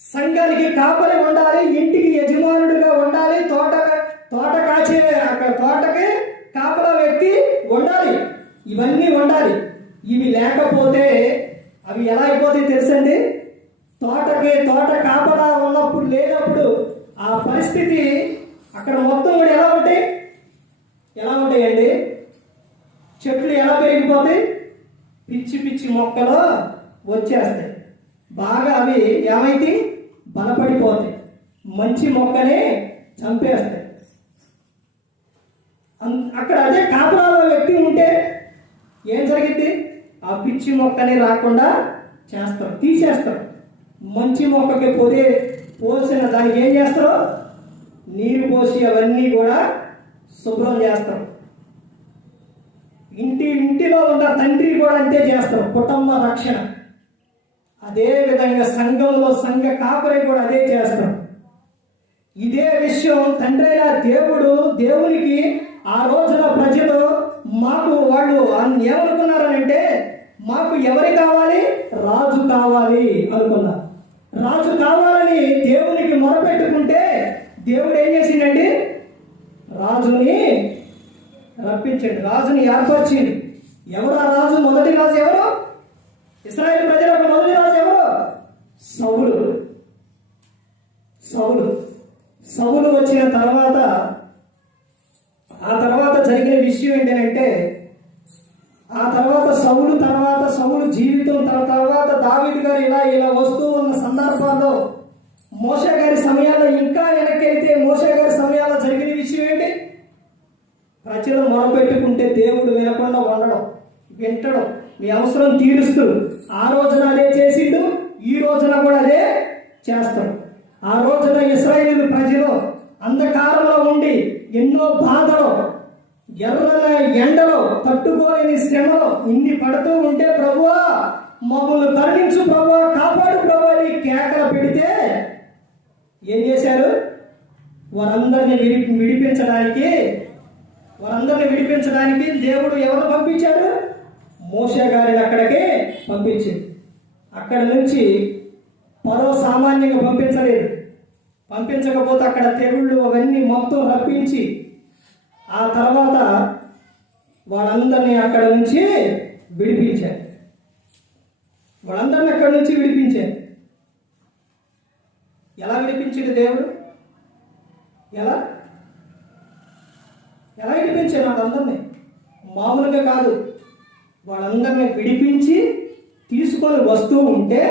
సంఘానికి కాపరి ఉండాలి, ఇంటికి యజమానుడిగా ఉండాలి, తోట కాచే తోటకి కాపలా వ్యక్తి ఉండాలి. ఇవన్నీ ఉండాలి. ఇవి లేకపోతే అవి ఎలా అయిపోతాయి తెలుసండి? తోట కాపలా ఉన్నప్పుడు లేనప్పుడు ఆ పరిస్థితి అక్కడ మొత్తం కూడా ఎలా ఉంటాయండి? చెట్లు ఎలా పెరిగిపోతాయి? పిచ్చి మొక్కలు వచ్చేస్తాయి. బాగా అవి ఏమైతే బలపడిపోతాయి, మంచి మొక్కనే చంపేస్తాయి. అక్కడ అదే కాపలాలో వ్యక్తి ఉంటే ఏం జరిగింది? ఆ పిచ్చి మొక్కని రాకుండా చేస్తారు, తీసేస్తారు. మంచి మొక్కకి పోసిన దానికి ఏం చేస్తారు? నీరు పోసి అవన్నీ కూడా శుభ్రం చేస్తారు. ఇంటిలో ఉన్న తండ్రి కూడా అంతే చేస్తారు, కుటుంబ రక్షణ. అదే విధంగా సంఘంలో సంఘ కాపరి కూడా అదే చేస్తారు. ఇదే విషయం తండ్రి అయిన దేవునికి ఆ రోజున ప్రజలు వాళ్ళు ఏమనుకున్నారనంటే మాకు ఎవరు కావాలి? రాజు కావాలి అనుకున్నారు. రాజు కావాలని దేవునికి మొరపెట్టుకుంటే దేవుడు ఏం చేసిండండి? రాజుని రప్పించండి, రాజుని ఏర్పరిచింది. ఎవరు ఆ రాజు? మొదటి రాజు ఎవరు? ఇశ్రాయేలు ప్రజలకు మొదటి రాజు ఎవరు? సౌలు వచ్చిన తర్వాత ఆ తర్వాత జరిగిన విషయం ఏంటంటే ఆ తర్వాత సౌలు జీవితం తర్వాత దావీదు గారు ఇలా వస్తూ ఉన్న సందర్భాల్లో మోషే గారి సమయాల్లో ఇంకా వెనక్కి వెళ్తే మోషే గారి సమయాల్లో జరిగిన విషయం ఏంటి? ప్రజలు మొరపెట్టుకుంటే దేవుడు వినకుండా ఉండడం, వింటడం, మీ అవసరం తీరుస్తూ. ఆ రోజున అదే చేసిండు, ఈ రోజున కూడా అదే చేస్తాడు. ఆ రోజున ఇశ్రాయేలు ప్రజలు అంధకారంలో ఉండి ఎన్నో బాధలు, ఎర్రన ఎండలో, తట్టుకోలేని శ్రమలో ఇన్ని పడుతూ ఉంటే, ప్రభువా మమ్మల్ని కరుణించు ప్రభువా, కాపాడు ప్రభువా అని కేకలు పెడితే ఏం చేశారు? వారందరినీ విడిపించడానికి దేవుడు ఎవరు పంపించారు? మోషే గారిని అక్కడికి పంపించారు. అక్కడి నుంచి ఫరో సామాన్యంగా పంపించలేదు. పంపించకపోతే అక్కడ తెగుళ్ళు అవన్నీ మొత్తం రప్పించి ఆ తర్వాత వాళ్ళందరినీ అక్కడి నుంచి విడిపించారు. ఎలా విడిపించాడు దేవుడు? ఎలా విడిపించారు వాళ్ళందరినీ? మామూలుగా కాదు. వాళ్ళందరినీ విడిపించి తీసుకొని వస్తూ ఉంటే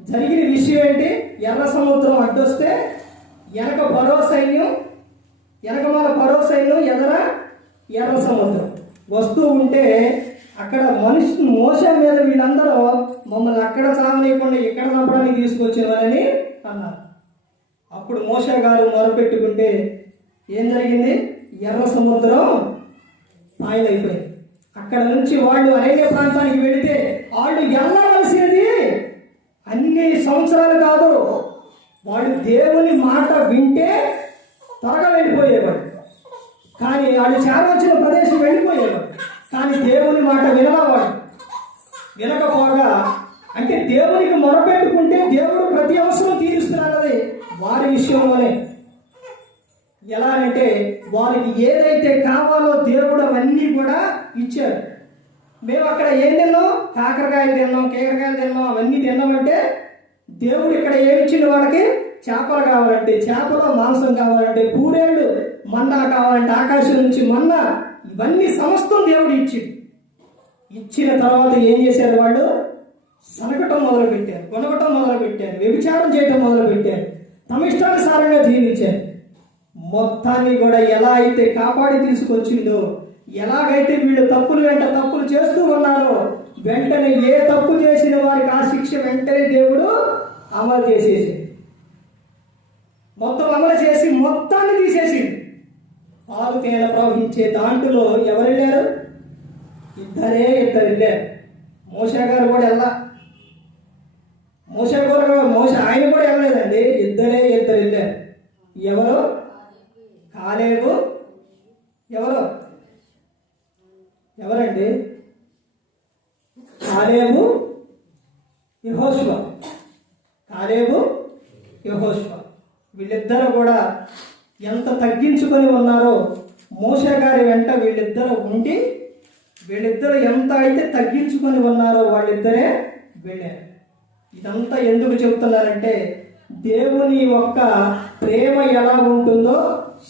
జరిగిన విషయం ఏంటి? ఎర్ర సముద్రం అడ్డొస్తే వెనక ఫరో సైన్యం, ఎదర ఎర్ర సముద్రం వస్తూ ఉంటే అక్కడ మోషే మీద వీళ్ళందరూ మమ్మల్ని అక్కడ చావనీయకుండా ఇక్కడ చంపడానికి తీసుకొచ్చేవారని అన్నారు. అప్పుడు మోషే గారు మొరపెట్టుకుంటే ఏం జరిగింది? ఎర్ర సముద్రం పాయలైపోయింది. అక్కడ నుంచి వాళ్ళు అరణ్య ప్రాంతానికి వెళితే వాళ్ళు వెళ్ళవలసినది అన్ని సంవత్సరాలు కాదు. వాళ్ళు దేవుని మాట వింటే త్వరగా వెళ్ళిపోయేవాడు. కానీ వాళ్ళు చేరవచ్చిన ప్రదేశం వెళ్ళిపోయేవాడు. కానీ దేవుని మాట వినకపోగా, అంటే దేవునికి మొరపెట్టుకుంటే దేవుడు ప్రతి అవసరం తీరుస్తున్నాడది వారి విషయంలోనే. ఎలా అంటే వారికి ఏదైతే కావాలో దేవుడు అవన్నీ కూడా ఇచ్చాడు. మేము అక్కడ ఏం తిన్నాం? కాకరకాయలు తిన్నాం, కీకరకాయలు తిన్నాం, అవన్నీ తిన్నామంటే దేవుడు ఇక్కడ ఏమిచ్చిండు? వాళ్ళకి చేపలు కావాలంటే చేపలు, మాంసం కావాలంటే పూరేళ్ళు, మన్నా కావాలంటే ఆకాశం నుంచి మన్నా, ఇవన్నీ సమస్తం దేవుడు ఇచ్చిన తర్వాత ఏం చేశారు? వాళ్ళు సనకటం మొదలుపెట్టారు, కొనగటం మొదలుపెట్టారు, వ్యభిచారం చేయటం మొదలుపెట్టారు, తమ ఇష్టానుసారంగా జీవించారు. మొత్తాన్ని కూడా ఎలా అయితే కాపాడి తీసుకొచ్చిందో, ఎలాగైతే వీళ్ళు తప్పులు వెంట తప్పులు చేస్తూ ఉన్నారో, వెంటనే ఏ తప్పు చేసిన వారికి ఆ శిక్ష వెంటనే దేవుడు అమలు చేసేసి మొత్తాన్ని తీసేసి పాలు తేనె ప్రవహించే దాంట్లో ఎవరు వెళ్ళారు? ఇద్దరు వెళ్ళారు. మోషే గారు కూడా ఆయన కూడా వెళ్ళలేదండి. ఇద్దరు వెళ్ళారు. ఎవరు? కాలేబు. ఎవరండి? కాలేబు, యెహోషువ. వీళ్ళిద్దరూ కూడా ఎంత తగ్గించుకొని ఉన్నారో మోషే గారి వెంట వీళ్ళిద్దరూ ఉండి, వీళ్ళిద్దరూ ఎంత అయితే తగ్గించుకొని ఉన్నారో వాళ్ళిద్దరే వెళ్ళారు. ఇదంతా ఎందుకు చెబుతున్నారంటే దేవుని యొక్క ప్రేమ ఎలా ఉంటుందో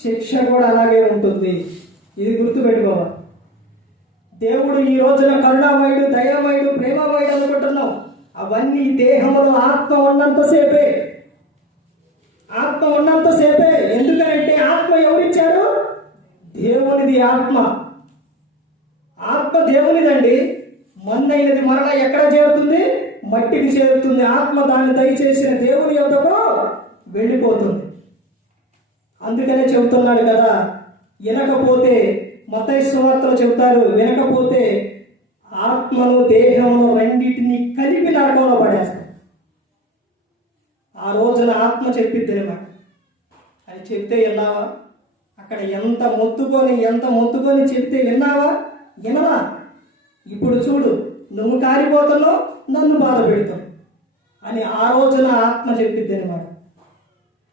శిక్ష కూడా అలాగే ఉంటుంది. ఇది గుర్తుపెట్టుకోవాలి. దేవుడు ఈ రోజున కరుణామయుడు, దయామయుడు, ప్రేమమయుడు అనుకుంటున్నాం. అవన్నీ దేహంలో ఆత్మ ఉన్నంతసేపే. ఎందుకంటే ఆత్మ ఎవరిచ్చారు? దేవునిది. ఆత్మ దేవునిదండి. మన్నైనది మరలా ఎక్కడ చేరుతుంది? మట్టికి చేరుతుంది. ఆత్మ దాన్ని దయచేసిన దేవుని యొద్దకు వెళ్ళిపోతుంది. అందుకనే చెబుతున్నాడు కదా, వినకపోతే మత్తయి సువార్తలో చెబుతారు, వినకపోతే ఆత్మను దేహమును రెండింటిని కలిపి నరకంలో పడేస్తాం. ఆ రోజున ఆత్మ చెప్పిద్ది అనమాట. అది చెప్తే విన్నావా? అక్కడ ఎంత మొత్తుకొని చెప్తే విన్నావా? వినవా? ఇప్పుడు చూడు, నువ్వు కారిపోతున్నావు, నన్ను బాధ పెడతావు అని ఆ రోజున ఆత్మ చెప్పిద్ది అనమాట.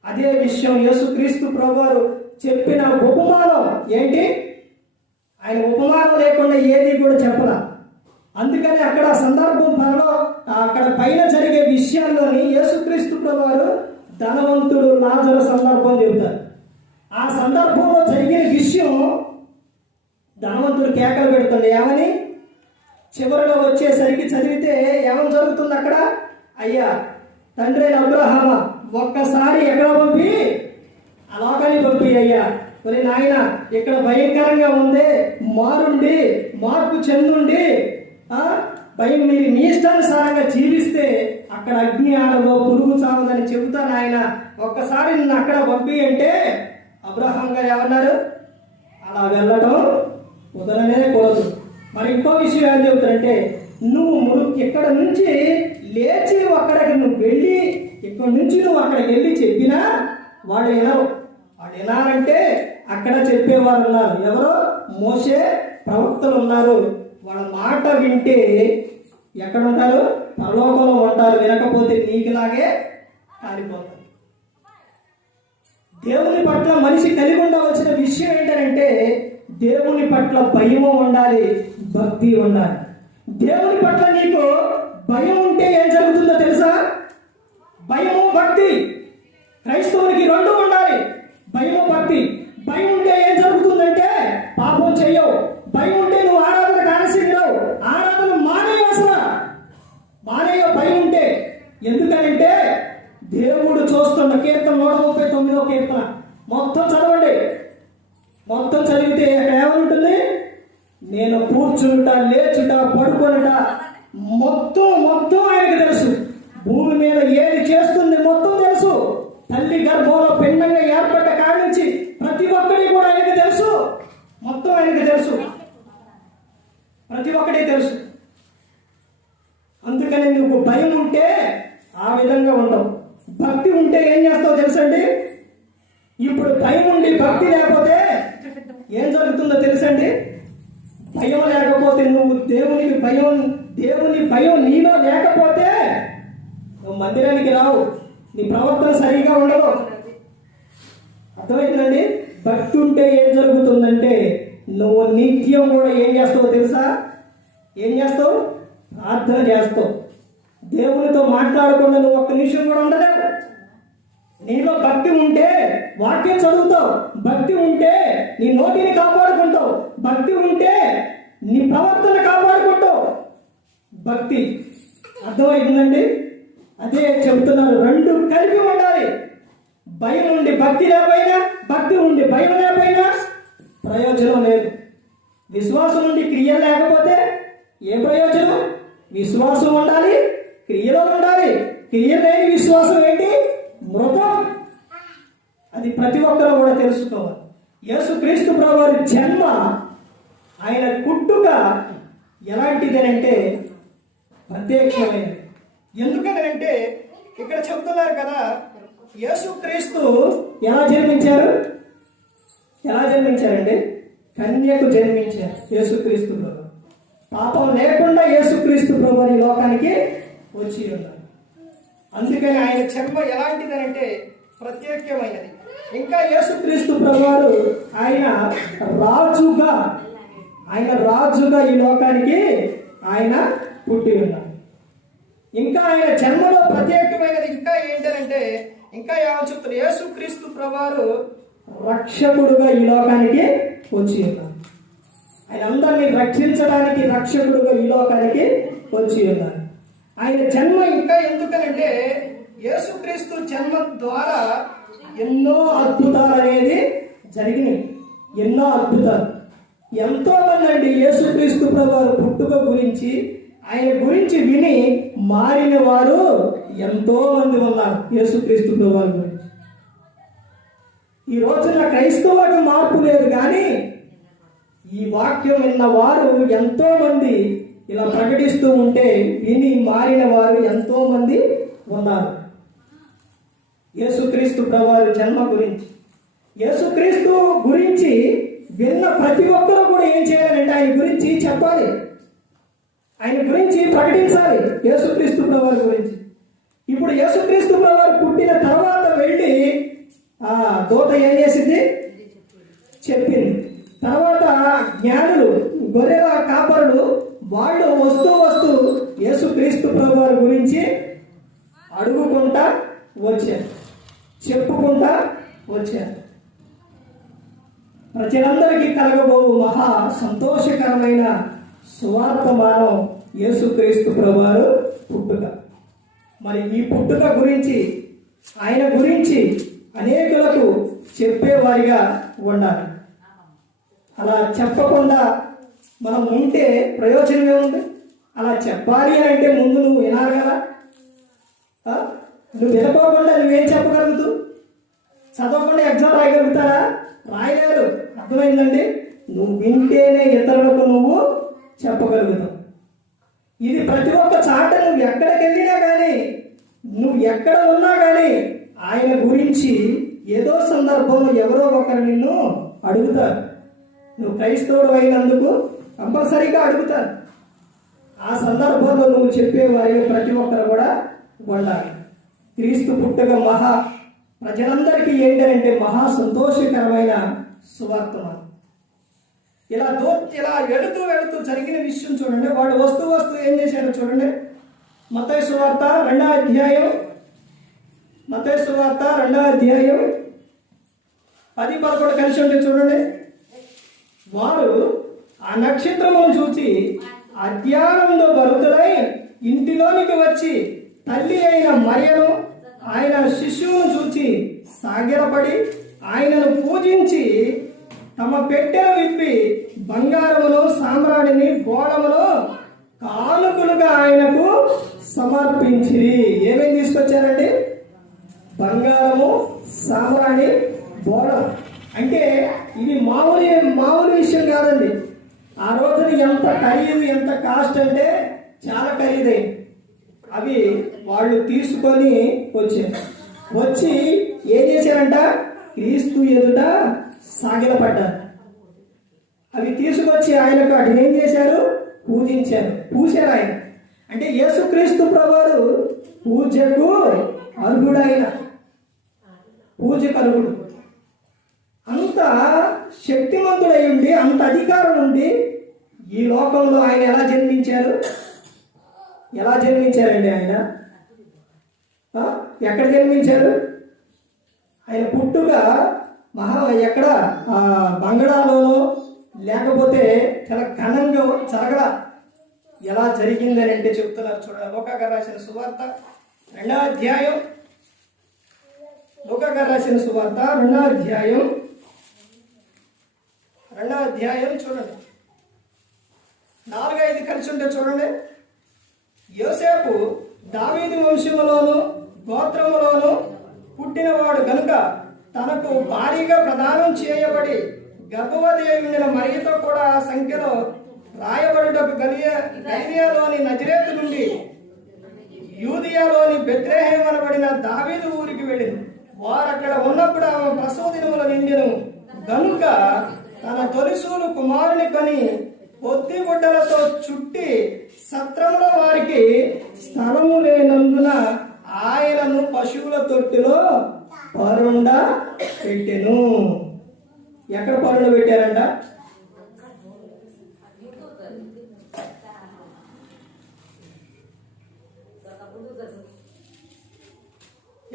అదే విషయం యేసుక్రీస్తు ప్రభువారు చెప్పిన ఉపమానం ఏంటి? ఆయన ఉపమానం లేకుండా ఏది కూడా చెప్పలా. అందుకని అక్కడ సందర్భం అక్కడ పైన జరిగే విషయాల్లోని యేసుక్రీస్తు ప్రభువారు ధనవంతుడు లాజరు సందర్భం చెబుతారు. ఆ సందర్భంలో జరిగిన విషయం ధనవంతుడు కేకలు పెడుతుంది. ఏమని? చివరిలో వచ్చేసరికి చదివితే ఏమని జరుగుతుంది అక్కడ? అయ్యా తండ్రి అయిన అబ్రహామా, ఒక్కసారి ఎక్కడ పంపి ఆ లోకాన్ని పంపి అయ్యా. మరి నాయన ఇక్కడ భయంకరంగా ఉంది, మార్పు చెందుండి భయం మీరు మీ ఇష్టానుసారంగా జీవిస్తే అక్కడ అగ్ని ఆడలో పురుగు చావదని చెబుతాను ఆయన, ఒక్కసారి నిన్ను అక్కడ పంపి అంటే అబ్రహాం గారు ఏమన్నారు? అలా వెళ్ళడం కుదరనే కూడదు. మరి ఇంకో విషయం ఏం చెబుతారంటే, నువ్వు ఇక్కడ నుంచి లేచి అక్కడికి నువ్వు వెళ్ళి ఇక్కడ నుంచి నువ్వు అక్కడికి వెళ్ళి చెప్పినా వాడు వినరు. వాడు వినాలంటే అక్కడ చెప్పేవారు ఉన్నారు. ఎవరో మోసే ప్రవక్తలు ఉన్నారు. వాళ్ళ మాట వింటే ఎక్కడ ఉంటారు? పరలోకంలో ఉంటారు. వినకపోతే నీకులాగే కాలిపోతారు. దేవుని పట్ల మనిషి కలిగి ఉండవలసిన విషయం ఏంటంటే, దేవుని పట్ల భయము ఉండాలి, భక్తి ఉండాలి. దేవుని పట్ల నీకు భయం ఉంటే ఏం జరుగుతుందో తెలుసా? భయము భక్తి, క్రైస్తవునికి రెండు ఉండాలి. భయము భక్తి. భయం ఉంటే ఏం జరుగుతుందంటే పాపం చెయ్యవు. భయం ఉంటే నువ్వు ఆరాధన కానసిరావు, ఆరాధన మానేయ అసలు మానేయ. భయం ఉంటే ఎందుకనంటే దేవుడు చూస్తున్న. కీర్తన 139వ కీర్తన మొత్తం చదవండి. మొత్తం చదివితే ఏమనుంటుంది? నేను కూర్చుంట, లేచుట, పడుకొనుట మొత్తం ఆయనకు తెలుసు. భూమి మీద ఏది చేస్తుంది మొత్తం తెలుసు. తల్లి గర్భంలో పిండంగా ఏర్పడ్డ కాడి నుంచి ప్రతి ఒక్కడి కూడా ఆయనకు తెలుసు. మొత్తం ఆయనకు తెలుసు. ప్రతి ఒక్కడే తెలుసు. అందుకని నువ్వు భయం ఉంటే ఆ విధంగా ఉండవు. భక్తి ఉంటే ఏం చేస్తావు తెలుసండి? ఇప్పుడు భయం ఉండి భక్తి లేకపోతే ఏం జరుగుతుందో తెలుసండి? భయం లేకపోతే నువ్వు దేవుని భయం నీలో లేకపోతే నువ్వు మందిరానికి రావు. నీ ప్రవర్తన సరిగా ఉండదు. అర్థమవుతుందండి? భక్తి ఉంటే ఏం జరుగుతుందంటే నువ్వు నిత్యం కూడా ఏం చేస్తావో తెలుసా? ఏం చేస్తావు? ప్రార్థన చేస్తావు. దేవునితో మాట్లాడకుండా నువ్వు ఒక్క నిమిషం కూడా ఉండలేవు. నీలో భక్తి ఉంటే వాక్యం చదువుతావు. భక్తి ఉంటే నీ నోటిని కాపాడుకుంటావు. భక్తి ఉంటే నీ ప్రవర్తన కాపాడుకుంటావు. భక్తి. అర్థమవుతుందండి? అదే చెబుతున్నారు, రెండు కలిపి ఉండాలి. భయం ఉండి భక్తి లేకపోయినా, భక్తి ఉండి భయం లేకపోయినా ప్రయోజనం లేదు. విశ్వాసం ఉండి క్రియ లేకపోతే ఏ ప్రయోజనం? విశ్వాసం ఉండాలి, క్రియలో ఉండాలి. క్రియ లేని విశ్వాసం ఏంటి? మృతం. అది ప్రతి ఒక్కరూ కూడా తెలుసుకోవాలి. యేసుక్రీస్తు ప్రభువారి జన్మ, ఆయన పుట్టుక ఎలాంటిదేనంటే ప్రత్యేకమైనది. ఎందుకనంటే ఇక్కడ చెప్తున్నారు కదా, యేసుక్రీస్తు ఎలా జన్మించారండి? కన్యకు జన్మించారు యేసుక్రీస్తు ప్రభు. పాపం లేకుండా యేసుక్రీస్తు ప్రభు ఈ లోకానికి వచ్చి ఉన్నారు. అందుకని ఆయన జన్మ ఎలాంటిదనంటే ప్రత్యేకమైనది. ఇంకా యేసుక్రీస్తు ప్రభువారు ఆయన రాజుగా ఈ లోకానికి ఆయన పుట్టి ఉన్నారు. ఇంకా ఆయన జన్మలో ప్రత్యేకమైనది ఇంకా ఏంటంటే, ఇంకా ఏమని చెప్తారు? యేసుక్రీస్తు ప్రభువారు రక్షకుడుగా ఈ లోకానికి వచ్చి ఉన్నారు. ఆయన అందరినీ రక్షించడానికి రక్షకుడుగా ఈ లోకానికి వచ్చి ఉన్నారు. ఆయన జన్మ ఇంకా ఎందుకనంటే యేసుక్రీస్తు జన్మ ద్వారా ఎన్నో అద్భుతాలు అనేది జరిగినాయి. ఎన్నో అద్భుతాలు. ఎంతో మంది అండి యేసుక్రీస్తు ప్రభువారు పుట్టుక గురించి, ఆయన గురించి విని మారిన వారు ఎంతో మంది ఉన్నారు. యేసుక్రీస్తు ప్రభువారి గురించి ఈ రోజున క్రైస్తవులకు మార్పు లేదు, కానీ ఈ వాక్యం విన్న వారు ఎంతో మంది ఇలా ప్రకటిస్తూ ఉంటే విని మారిన వారు ఎంతో మంది ఉన్నారు. యేసుక్రీస్తు ప్రభువారి జన్మ గురించి, యేసుక్రీస్తు గురించి విన్న ప్రతి ఒక్కరూ కూడా ఏం చేయాలంటే ఆయన గురించి చెప్పాలి, ఆయన గురించి ప్రకటించాలి. యేసుక్రీస్తు ప్రభువారి గురించి. ఇప్పుడు యేసుక్రీస్తు ప్రభువారు పుట్టిన తర్వాత వెళ్ళి దూత ఏం చేసింది? చెప్పింది. తర్వాత జ్ఞానులు, గొర్రెల కాపరులు వాళ్ళు వస్తూ యేసుక్రీస్తు ప్రభువారి గురించి అడుగుకుంటా వచ్చారు, చెప్పుకుంటా వచ్చారు. ప్రజలందరికీ కలగబోవు మహా సంతోషకరమైన సువార్తమానం యేసుక్రీస్తు ప్రభువారు పుట్టుక. మరి ఈ పుట్టుక గురించి, ఆయన గురించి అనేకులకు చెప్పేవారిగా ఉండాలి. అలా చెప్పకుండా మనం ఉంటే ప్రయోజనం ఏముంది? అలా చెప్పాలి అని అంటే ముందు నువ్వు వినాలి కదా. నువ్వు వినకోకుండా నువ్వేం చెప్పగలుగుతావు? చదవకుండా ఎగ్జామ్ రాయగలుగుతారా? రాయలేరు. అర్థమైందండి? నువ్వు వింటేనే ఇతరులకు నువ్వు చెప్పగలుగుతావు. ఇది ప్రతి ఒక్క చాట నువ్వు ఎక్కడికి వెళ్ళినా కానీ, నువ్వు ఎక్కడ ఉన్నా కానీ ఆయన గురించి ఏదో సందర్భంలో ఎవరో ఒకరు నిన్ను అడుగుతారు. నువ్వు క్రైస్తవుడు అయినందుకు కంపల్సరీగా అడుగుతారు. ఆ సందర్భంలో నువ్వు చెప్పేవారి ప్రతి ఒక్కరు కూడా ఉండాలి. క్రీస్తు పుట్టుక ప్రజలందరికీ ఏంటంటే మహా సంతోషకరమైన సువార్తమానం. ఇలా వెళుతూ జరిగిన విషయం చూడండి. వాడు వస్తూ ఏం చేశాడో చూడండి. మత్తయి సువార్త 2వ అధ్యాయం 10-11 కలిసి ఉంటే చూడండి. వారు ఆ నక్షత్రమును చూచి అధ్యానంలో భరుతులై ఇంటిలోనికి వచ్చి తల్లి అయిన మరియను ఆయన శిశువును చూచి సాగిలపడి ఆయనను పూజించి తమ పెట్టెను విప్పి బంగారమును సామ్రాణిని బోళమును కానుకలుగా ఆయనకు సమర్పించిరి. ఏమేమి తీసుకొచ్చారండి? బంగారము, సామ్రాణి, బోళం. అంటే ఇది మామూలు విషయం కాదండి. ఆ రోజున ఎంత ఖరీదు, ఎంత కాస్ట్ అంటే చాలా ఖరీదైంది. అవి వాళ్ళు తీసుకొని వచ్చి ఏం చేశారంట? క్రీస్తు ఎదుట సాగిలపడ్డారు. అవి తీసుకొచ్చి ఆయనకు అటు ఏం చేశారు? పూజారు ఆయన. అంటే యేసుక్రీస్తు ప్రభువు పూజకు అర్హుడైన పూజకర్హుడు. అంత శక్తిమంతుడై ఉండి, అంత అధికారం ఉండి ఈ లోకంలో ఆయన ఎలా జన్మించారండి? ఆయన ఎక్కడ జన్మించారు? ఆయన పుట్టుక ఎక్కడ? బంగాళాలోనో లేకపోతే చాలా ఘనంగా జరగల. ఎలా జరిగిందని అంటే చెప్తున్నారు చూడండి. లూకాగారు రాసిన సువార్త 2వ అధ్యాయం 2వ అధ్యాయం చూడండి. 4-5 కలిసి ఉంటే చూడండి. యోసేపు దావీదు వంశములోను గోత్రములోను పుట్టినవాడు గనుక తనకు భారీగా ప్రదానం చేయబడి గర్భవతి అయి ఉండిన మరియతో కూడా ఆ సంఖ్యలో రాయబడుటకు గలిలయలోని నజరేతు నుండి యూదియాలోని బెత్లెహేము అనబడిన దావీదు ఊరికి వెళ్ళింది. వారు అక్కడ ఉన్నప్పుడు ఆమె ప్రసవ దినముల నిండెను గనుక తన తొలిసూలు కుమారుని కొని పొత్తిగుడ్డలతో చుట్టి సత్రంలో వారికి స్థలము లేనందున ఆయనను పశువుల తొట్టిలో పరుండ పెట్టెను. ఎక్కడ పరుండ పెట్టారంట?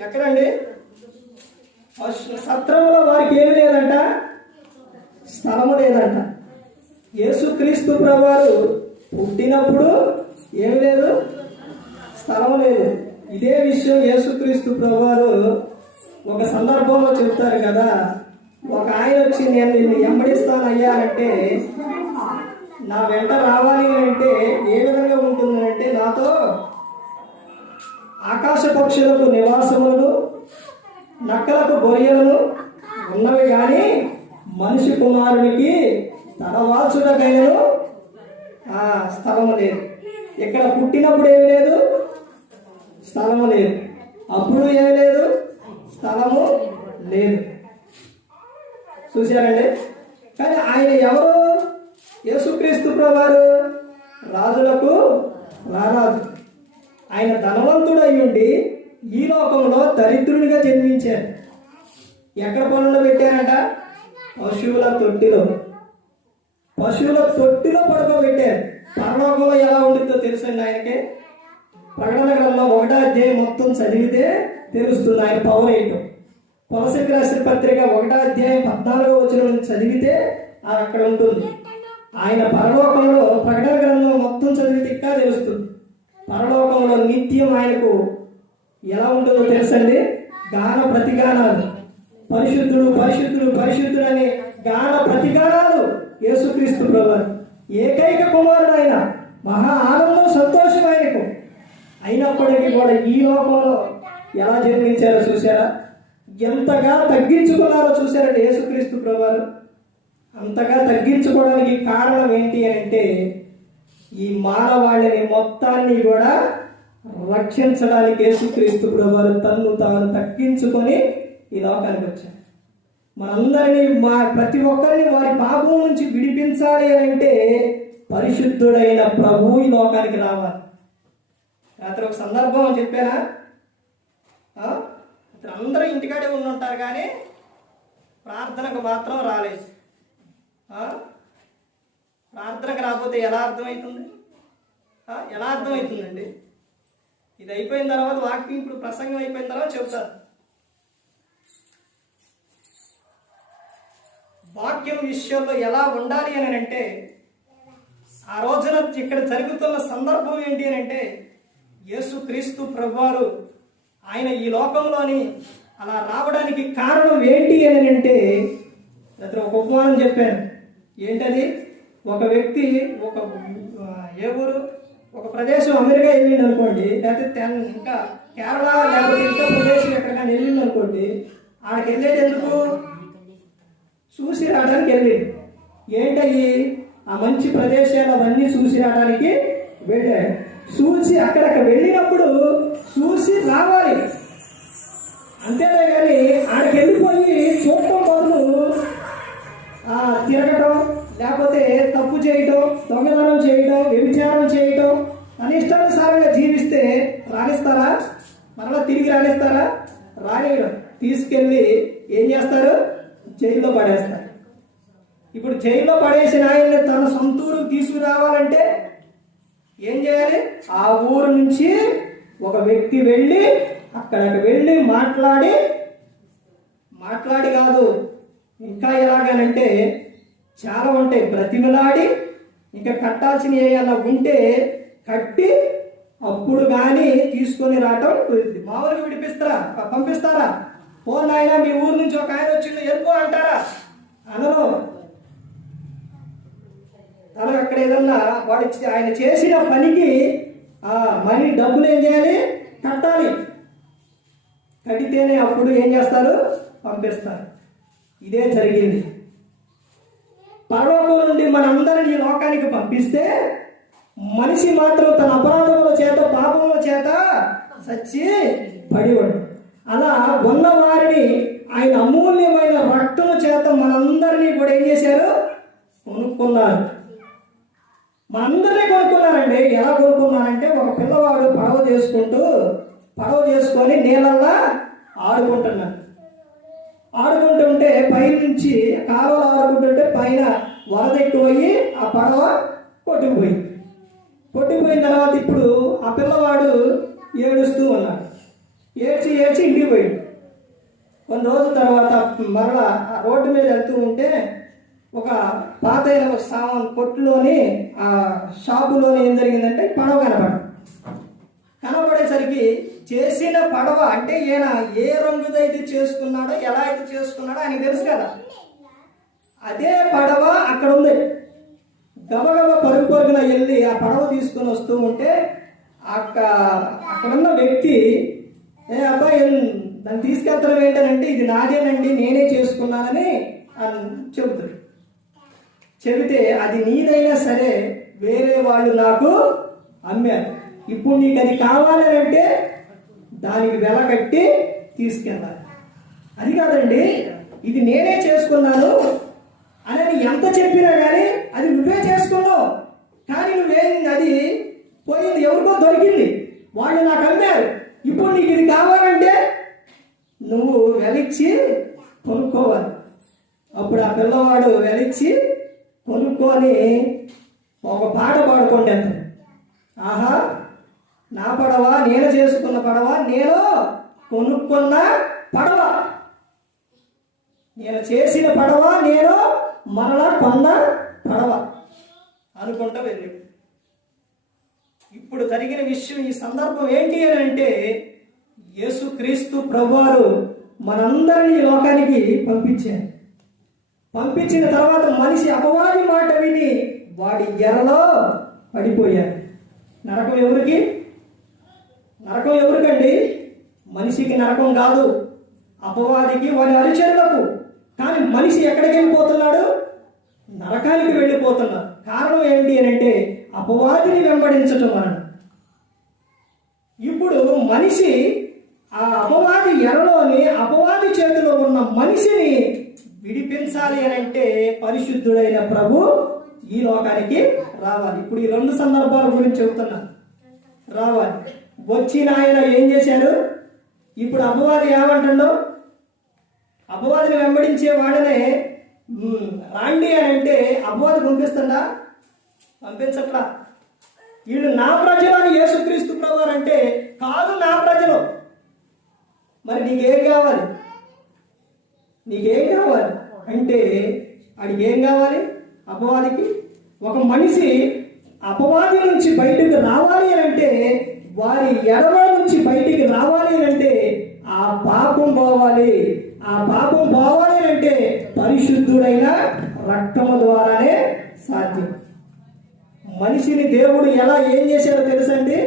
ఎక్కడండి? సత్రంలో వారికి ఏమి లేదంట, స్థలము లేదంట. యేసుక్రీస్తు ప్రభువారు పుట్టినప్పుడు ఏమి లేదు, స్థలము లేదు. ఇదే విషయం యేసుక్రీస్తు ప్రభువారు ఒక సందర్భంలో చెప్తారు కదా. ఒక ఆయన వచ్చి నేను నిన్ను వెంబడిస్తాను అయ్యా అంటే, నా వెంట రావాలి అంటే ఏ విధంగా ఉంటుందంటే, నాతో ఆకాశ పక్షులకు నివాసములను నక్కలకు బొరియలను ఉన్నవి కానీ మనిషి కుమారునికి తలవాల్చుటకైనను స్థలము లేదు. ఇక్కడ పుట్టినప్పుడు ఏమి లేదు, స్థలము లేదు. అప్పుడు ఏమి లేదు, స్థలము లేదు. చూశారండి? కానీ ఆయన ఎవరు? యేసుక్రీస్తు ప్రభువారు రాజులకు రారాజు. ఆయన ధనవంతుడై ఉండి ఈ లోకంలో దరిద్రునిగా జన్మించారు. ఎక్కడ పనులు పెట్టారంట? పశువుల తొట్టిలో పడుకోబెట్టారు. పరలోకంలో ఎలా ఉంటుందో తెలుసండి ఆయనకి. ప్రకటన గ్రంథంలో 1వ అధ్యాయం మొత్తం చదివితే తెలుస్తుంది ఆయన పవర్ ఏంటో. కొలసీకి రాసిన పత్రిక 1వ అధ్యాయం 14వ వచనం చదివితే అక్కడ ఉంటుంది. ఆయన పరలోకంలో ప్రకటన గ్రంథం మొత్తం చదివితే ఇంకా తెలుస్తుంది. పరలోకంలో నిత్యం ఆయనకు ఎలా ఉంటుందో తెలుసండి. గాన ప్రతిగానాలు, పరిశుద్ధుడు పరిశుద్ధుడు పరిశుద్ధుడు అనే గాన ప్రతిగానాలు. యేసుక్రీస్తు ప్రభువారు ఏకైక కుమారుడు. ఆయన మహా ఆనందం సంతోషం ఆయనకు. అయినప్పటికీ కూడా ఈ లోకంలో ఎలా జన్మించారో చూసారా? ఎంతగా తగ్గించుకున్నారో చూశారండి యేసుక్రీస్తు ప్రభువారు. అంతగా తగ్గించుకోవడానికి కారణం ఏంటి అంటే ఈ మానవాళిని మొత్తాన్ని కూడా రక్షించడానికి యేసుక్రీస్తు ప్రభువారు తన్ను తాను తగ్గించుకొని ఈ లోకానికి వచ్చారు. మనందరినీ ప్రతి ఒక్కరిని వారి పాపం నుంచి విడిపించాలి అని అంటే పరిశుద్ధుడైన ప్రభువు ఈ లోకానికి రావాలి. రాత్రి ఒక సందర్భం చెప్పానా, అందరూ ఇంటికాడే ఉంటారు కానీ ప్రార్థనకు మాత్రం రాలేదు. ప్రార్థనకు రాకపోతే ఎలా అర్థమవుతుంది? ఎలా అర్థమవుతుందండి? ఇది అయిపోయిన తర్వాత వాక్యం, ఇప్పుడు ప్రసంగం అయిపోయిన తర్వాత చెబుతారు. వాక్యం విషయంలో ఎలా ఉండాలి అని అంటే ఆ రోజున ఇక్కడ జరుగుతున్న సందర్భం ఏంటి అని అంటే యేసుక్రీస్తు ప్రభువారు ఆయన ఈ లోకంలోని అలా రావడానికి కారణం ఏంటి అని అంటే ఒక ఉపమానం చెప్పాను. ఏంటది? ఒక వ్యక్తి ఏ ఊరు, ఒక ప్రదేశం అమెరికా వెళ్ళింది అనుకోండి, లేకపోతే ఇంకా కేరళ లేకపోతే ఇంకా ప్రదేశం ఎక్కడికైనా వెళ్ళింది అనుకోండి, ఆడికి వెళ్ళేది ఎందుకు? చూసి రావడానికి వెళ్ళేది. ఏంటయ్యి? ఆ మంచి ప్రదేశాలు అవన్నీ చూసి రావడానికి వెళ్ళాడు. చూసి అక్కడికి వెళ్ళినప్పుడు చూసి రావాలి, అంతేలే. కానీ ఆడికి వెళ్ళిపోయి చూడటం బదులు తిరగటం, లేకపోతే తప్పు చేయటం, దొంగతనం చేయటం, వ్యభిచారం చేయటం, అనిష్టానుసారంగా జీవిస్తే రాణిస్తారా? మరలా తిరిగి రాణిస్తారా? రానియడం. తీసుకెళ్ళి ఏం చేస్తారు? జైల్లో పడేస్తారు. ఇప్పుడు జైల్లో పడేసిన ఆయన్ని తన సొంతూరుకు తీసుకురావాలంటే ఏం చేయాలి? ఆ ఊరు నుంచి ఒక వ్యక్తి వెళ్ళి అక్కడికి వెళ్ళి మాట్లాడి కాదు, ఇంకా ఎలాగనంటే చాలా ఉంటాయి, బ్రతిమలాడి, ఇంకా కట్టాల్సిన ఏమైనా ఉంటే కట్టి అప్పుడు కానీ తీసుకొని రావటం కుదిరింది. మామూలుగా విడిపిస్తారా? పంపిస్తారా? ఓ నాయన మీ ఊరు నుంచి ఒక ఆయన వచ్చింది వెళ్ళిపో అంటారా? అనరు. తను అక్కడ ఏదన్నా ఆయన చేసిన పనికి మనీ డబ్బులు ఏం చేయాలి? కట్టాలి. కడితేనే అప్పుడు ఏం చేస్తారు? పంపిస్తారు. ఇదే జరిగింది. పరలోకం నుండి మనందరినీ ఈ లోకానికి పంపిస్తే మనిషి మాత్రం తన అపరాధముల చేత, పాపముల చేత చచ్చి పడివాడు. అలా ఉన్నవారిని ఆయన అమూల్యమైన రక్తము చేత మనందరినీ కూడా ఏం చేశారు? కొనుక్కున్నారు. మనందరినీ కొనుక్కున్నారండి. ఎలా కొనుక్కున్నారంటే ఒక పిల్లవాడు పడవ చేసుకొని నీళ్ళల్లా ఆడుకుంటుంటే పైనుంచి కాలువలు ఆడుకుంటుంటే పైన వరద ఎక్కువయ్యి ఆ పడవ కొట్టుకుపోయిన తర్వాత ఇప్పుడు ఆ పిల్లవాడు ఏడుస్తూ ఉన్నాడు. ఏడ్చి ఇంటికి పోయాడు. కొన్ని రోజుల తర్వాత మరలా ఆ రోడ్డు మీద వెళ్తూ ఉంటే ఒక పాతైన ఒక సామాన్ కొట్టులోని ఆ షాపులోని ఏం జరిగిందంటే పడవ కనబడేసరికి చేసిన పడవ అంటే ఈయన ఏ రంగుదైతే చేసుకున్నాడో, ఎలా అయితే చేసుకున్నాడో ఆయనకు తెలుసు కదా. అదే పడవ అక్కడ ఉంది. గబగబ పరుగున వెళ్ళి ఆ పడవ తీసుకొని వస్తూ ఉంటే అక్కడున్న వ్యక్తి, ఏ అబ్బాయి దాన్ని తీసుకెళ్తాం ఏంటనంటే ఇది నాదేనండి, నేనే చేసుకున్నానని చెబితే అది నీదైనా సరే వేరే వాళ్ళు నాకు అమ్మారు, ఇప్పుడు నీకు అది కావాలని అంటే దానికి వెల కట్టి తీసుకెళ్ళాలి. అది కాదండి, ఇది నేనే చేసుకున్నాను అని ఎంత చెప్పినా కానీ అది నువ్వే చేసుకున్నావు, కానీ అది పోయింది, ఎవరికో దొరికింది, వాళ్ళు నాకు అమ్మారు, ఇప్పుడు నీకు ఇది కావాలంటే నువ్వు వెలిచ్చి కొనుక్కోవాలి. అప్పుడు ఆ పిల్లవాడు వెలిచ్చి కొనుక్కొని ఒక పాట పాడుకోండి అంత, ఆహా నా పడవ, నేను చేసుకున్న పడవ, నేను కొనుక్కున్న పడవ, నేను చేసిన పడవ, నేను మరలా కొన్న పడవ అనుకుంటా వెళ్ళి. ఇప్పుడు జరిగిన విషయం, ఈ సందర్భం ఏంటి అని అంటే యేసుక్రీస్తు ప్రభువారు మనందరినీ లోకానికి పంపించిన తర్వాత మనిషి అపవాది మాట విని వాడి ఎరలో పడిపోయారు. నరకం ఎవరికండి? మనిషికి నరకం కాదు, అపవాదికి వారి అనుచరులకు. కానీ మనిషి ఎక్కడికి వెళ్ళిపోతున్నాడు? నరకానికి వెళ్ళిపోతున్నాడు. కారణం ఏంటి అని అంటే అపవాదిని వెంబడించటం వలన. ఇప్పుడు మనిషి ఆ అపవాది ఎరలోని అపవాది చేతిలో ఉన్న మనిషిని విడిపించాలి అని అంటే పరిశుద్ధుడైన ప్రభు ఈ లోకానికి రావాలి. ఇప్పుడు ఈ రెండు సందర్భాల గురించి చెబుతున్నాను. రావాలి. వచ్చిన ఆయన ఏం చేశారు? ఇప్పుడు అపవాది ఏమంటుండో, అపవాదిని వెంబడించే వాడనే రాండి అని అంటే అపవాది పంపిస్తుందా? పంపించట్లా. వీళ్ళు నా ప్రజలు అని యేసుక్రీస్తు ప్రభు అంటే కాదు నా ప్రజలు. మరి నీకేం కావాలి? నీకేం కావాలి అంటే వాడికి ఏం కావాలి? అపవాదికి ఒక మనిషి అపవాది నుంచి బయటకు రావాలి అని అంటే, వారి ఎడమ నుంచి బయటికి రావాలి అని అంటే ఆ పాపం పోవాలి. ఆ పాపం పోవాలి అని అంటే పరిశుద్ధుడైన రక్తము ద్వారానే సాధ్యం. మనిషిని దేవుడు ఎలా ఏం చేశారో తెలుసండి?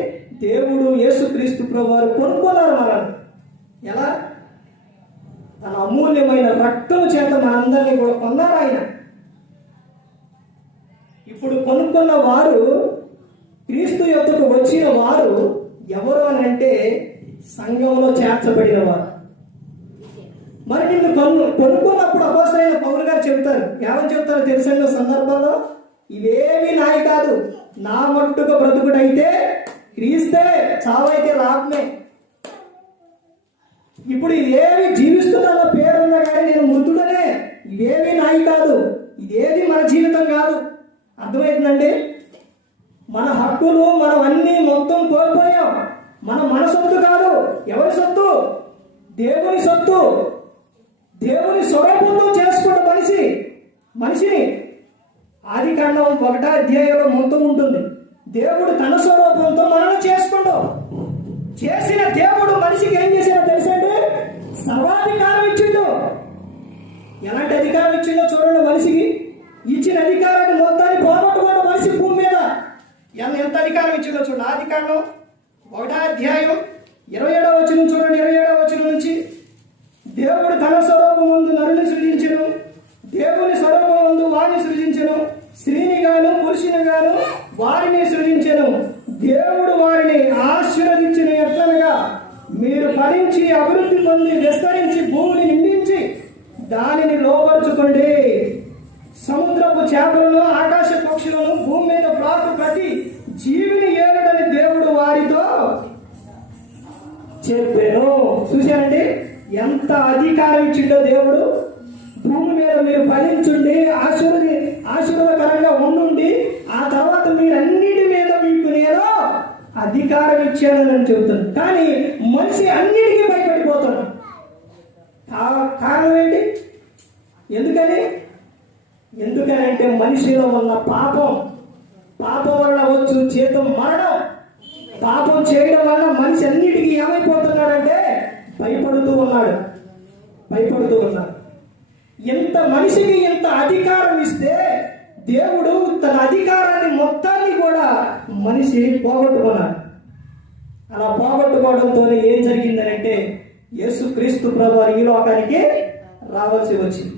దేవుడు యేసుక్రీస్తు ప్రభువారు కొనుక్కున్నారు మనల్ని. ఎలా? తన అమూల్యమైన రక్తము చేత మనందరినీ కూడా కొన్నారు ఆయన. ఇప్పుడు కొనుక్కున్న వారు, క్రీస్తు యొద్దకు వచ్చిన వారు ఎవరు అని అంటే సంఘంలో చేర్చబడిన వారు. మరి నిన్ను కొనుక్కున్నప్పుడు అపోస్తలుడైన పౌలు గారు చెబుతారు, ఏమని చెబుతారో తెలుసండి సందర్భంలో? ఇవేవి నాయి కాదు, నా మట్టుకు బ్రతుకుడైతే క్రీస్తే, చావైతే లాభమే. ఇప్పుడు ఇదేవి జీవిస్తున్న పేరుందా కానీ నేను మృతుడనే, ఇవేవి నాయి కాదు, ఇదేది మన జీవితం కాదు. అర్థమవుతుందండి? మన హక్కులు మనం అన్నీ మొత్తం కోల్పోయాం. మన సొత్తు కాదు. ఎవరి సొత్తు? దేవుని సొత్తు. దేవుని స్వరూపంతో చేసుకున్న మనిషిని ఆదికాండం 1వ అధ్యాయంలో మొత్తం ఉంటుంది. దేవుడు తన స్వరూపంతో మనల్ని చేసుకుంటాం. చేసిన దేవుడు మనిషికి ఏం చేశాడో తెలుసండి? సర్వాధికారం ఇచ్చిండు. ఎలాంటి అధికారం ఇచ్చిందో చూడండి. మనిషికి ఇచ్చిన అధికారాన్ని మొత్తాన్ని పోగొట్టుకోవడం మనిషి భూమి మీద ఎంత అధికారం ఇచ్చిందో చూడండి. ఆదికాండం 1వ అధ్యాయం 27వ వచనం చూడండి. 27వ వచనం నుంచి, దేవుడు తన స్వరూపమందు నరుని సృజించెను, దేవుని స్వరూపమందు వారిని సృజించెను, స్త్రీని గాను పురుషుని గాను వారిని సృజించెను. దేవుడు వారిని ఆశీర్వదించిన ఎట్లనగా, మీరు ఫలించి అభివృద్ధి పొంది విస్తరించి భూమిని నిండించి దానిని లోపరుచుకోండి. సముద్రపు చేపలను ఆకాశ పక్షులను భూమి మీద ప్రాకు ప్రతి జీవిని ఏలుడని దేవుడు వారితో చెప్పాను. చూశారండి ఎంత అధికారం ఇచ్చిండో దేవుడు. భూమి మీద మీరు ఫలించుండి ఆశీర్వాదకరంగా ఉండుండి, ఆ తర్వాత మీరన్నిటి మీద మీకు నేను అధికారం ఇచ్చానని చెబుతాను. కానీ మనిషి అన్నిటికీ భయపడిపోతాడు. కారణం ఏంటి? ఎందుకనంటే మనిషిలో ఉన్న పాపం వల్ల వచ్చు జీతం మరణం. పాపం చేయడం వల్ల మనిషి అన్నిటికీ ఏమైపోతున్నాడంటే భయపడుతూ ఉన్నాడు. ఎంత మనిషికి ఎంత అధికారం ఇస్తే దేవుడు తన అధికారాన్ని మొత్తాన్ని కూడా మనిషి పోగొట్టుకున్నాడు. అలా పోగొట్టుకోవడంతోనే ఏం జరిగిందనంటే యేసుక్రీస్తు ప్రభువారు ఈ లోకానికి రావాల్సి వచ్చింది.